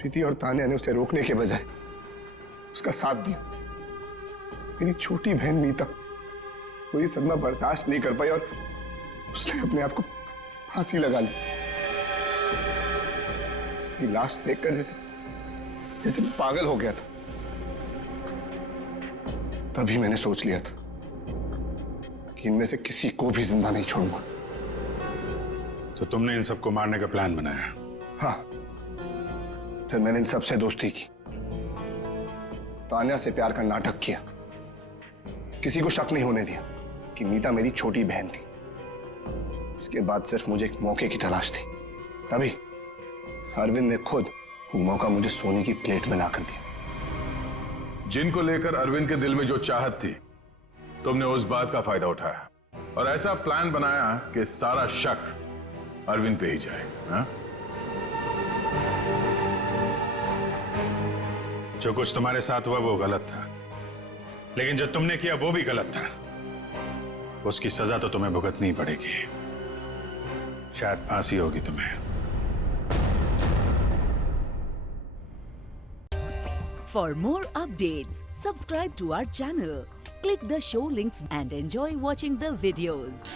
प्रीति और तान्या ने उसे रोकने के बजाय उसका साथ दिया। मेरी छोटी बहन मीता वो ये सदमा बर्दाश्त नहीं कर पाई और उसने अपने आप को फांसी लगा ली। उसकी लाश देखकर जैसे पागल हो गया था। तभी मैंने सोच लिया था कि इनमें से किसी को भी जिंदा नहीं छोड़ूंगा। तो तुमने इन सबको मारने का प्लान बनाया? हाँ, फिर मैंने इन सबसे दोस्ती की, तान्या से प्यार का नाटक किया, किसी को शक नहीं होने दिया कि मीता मेरी छोटी बहन थी। इसके बाद सिर्फ मुझे एक मौके की तलाश थी, तभी अरविंद ने खुद वो मौका मुझे सोने की प्लेट में ला कर दिया। जिनको लेकर अरविंद के दिल में जो चाहत थी, तुमने उस बात का फायदा उठाया और ऐसा प्लान बनाया कि सारा शक अरविंद पे ही जाए। हा? जो कुछ तुम्हारे साथ हुआ वो गलत था, लेकिन जो तुमने किया वो भी गलत था। उसकी सजा तो तुम्हें भुगतनी पड़ेगी, शायद फांसी होगी तुम्हें। For more updates, subscribe to our channel, click the show links and enjoy watching the videos.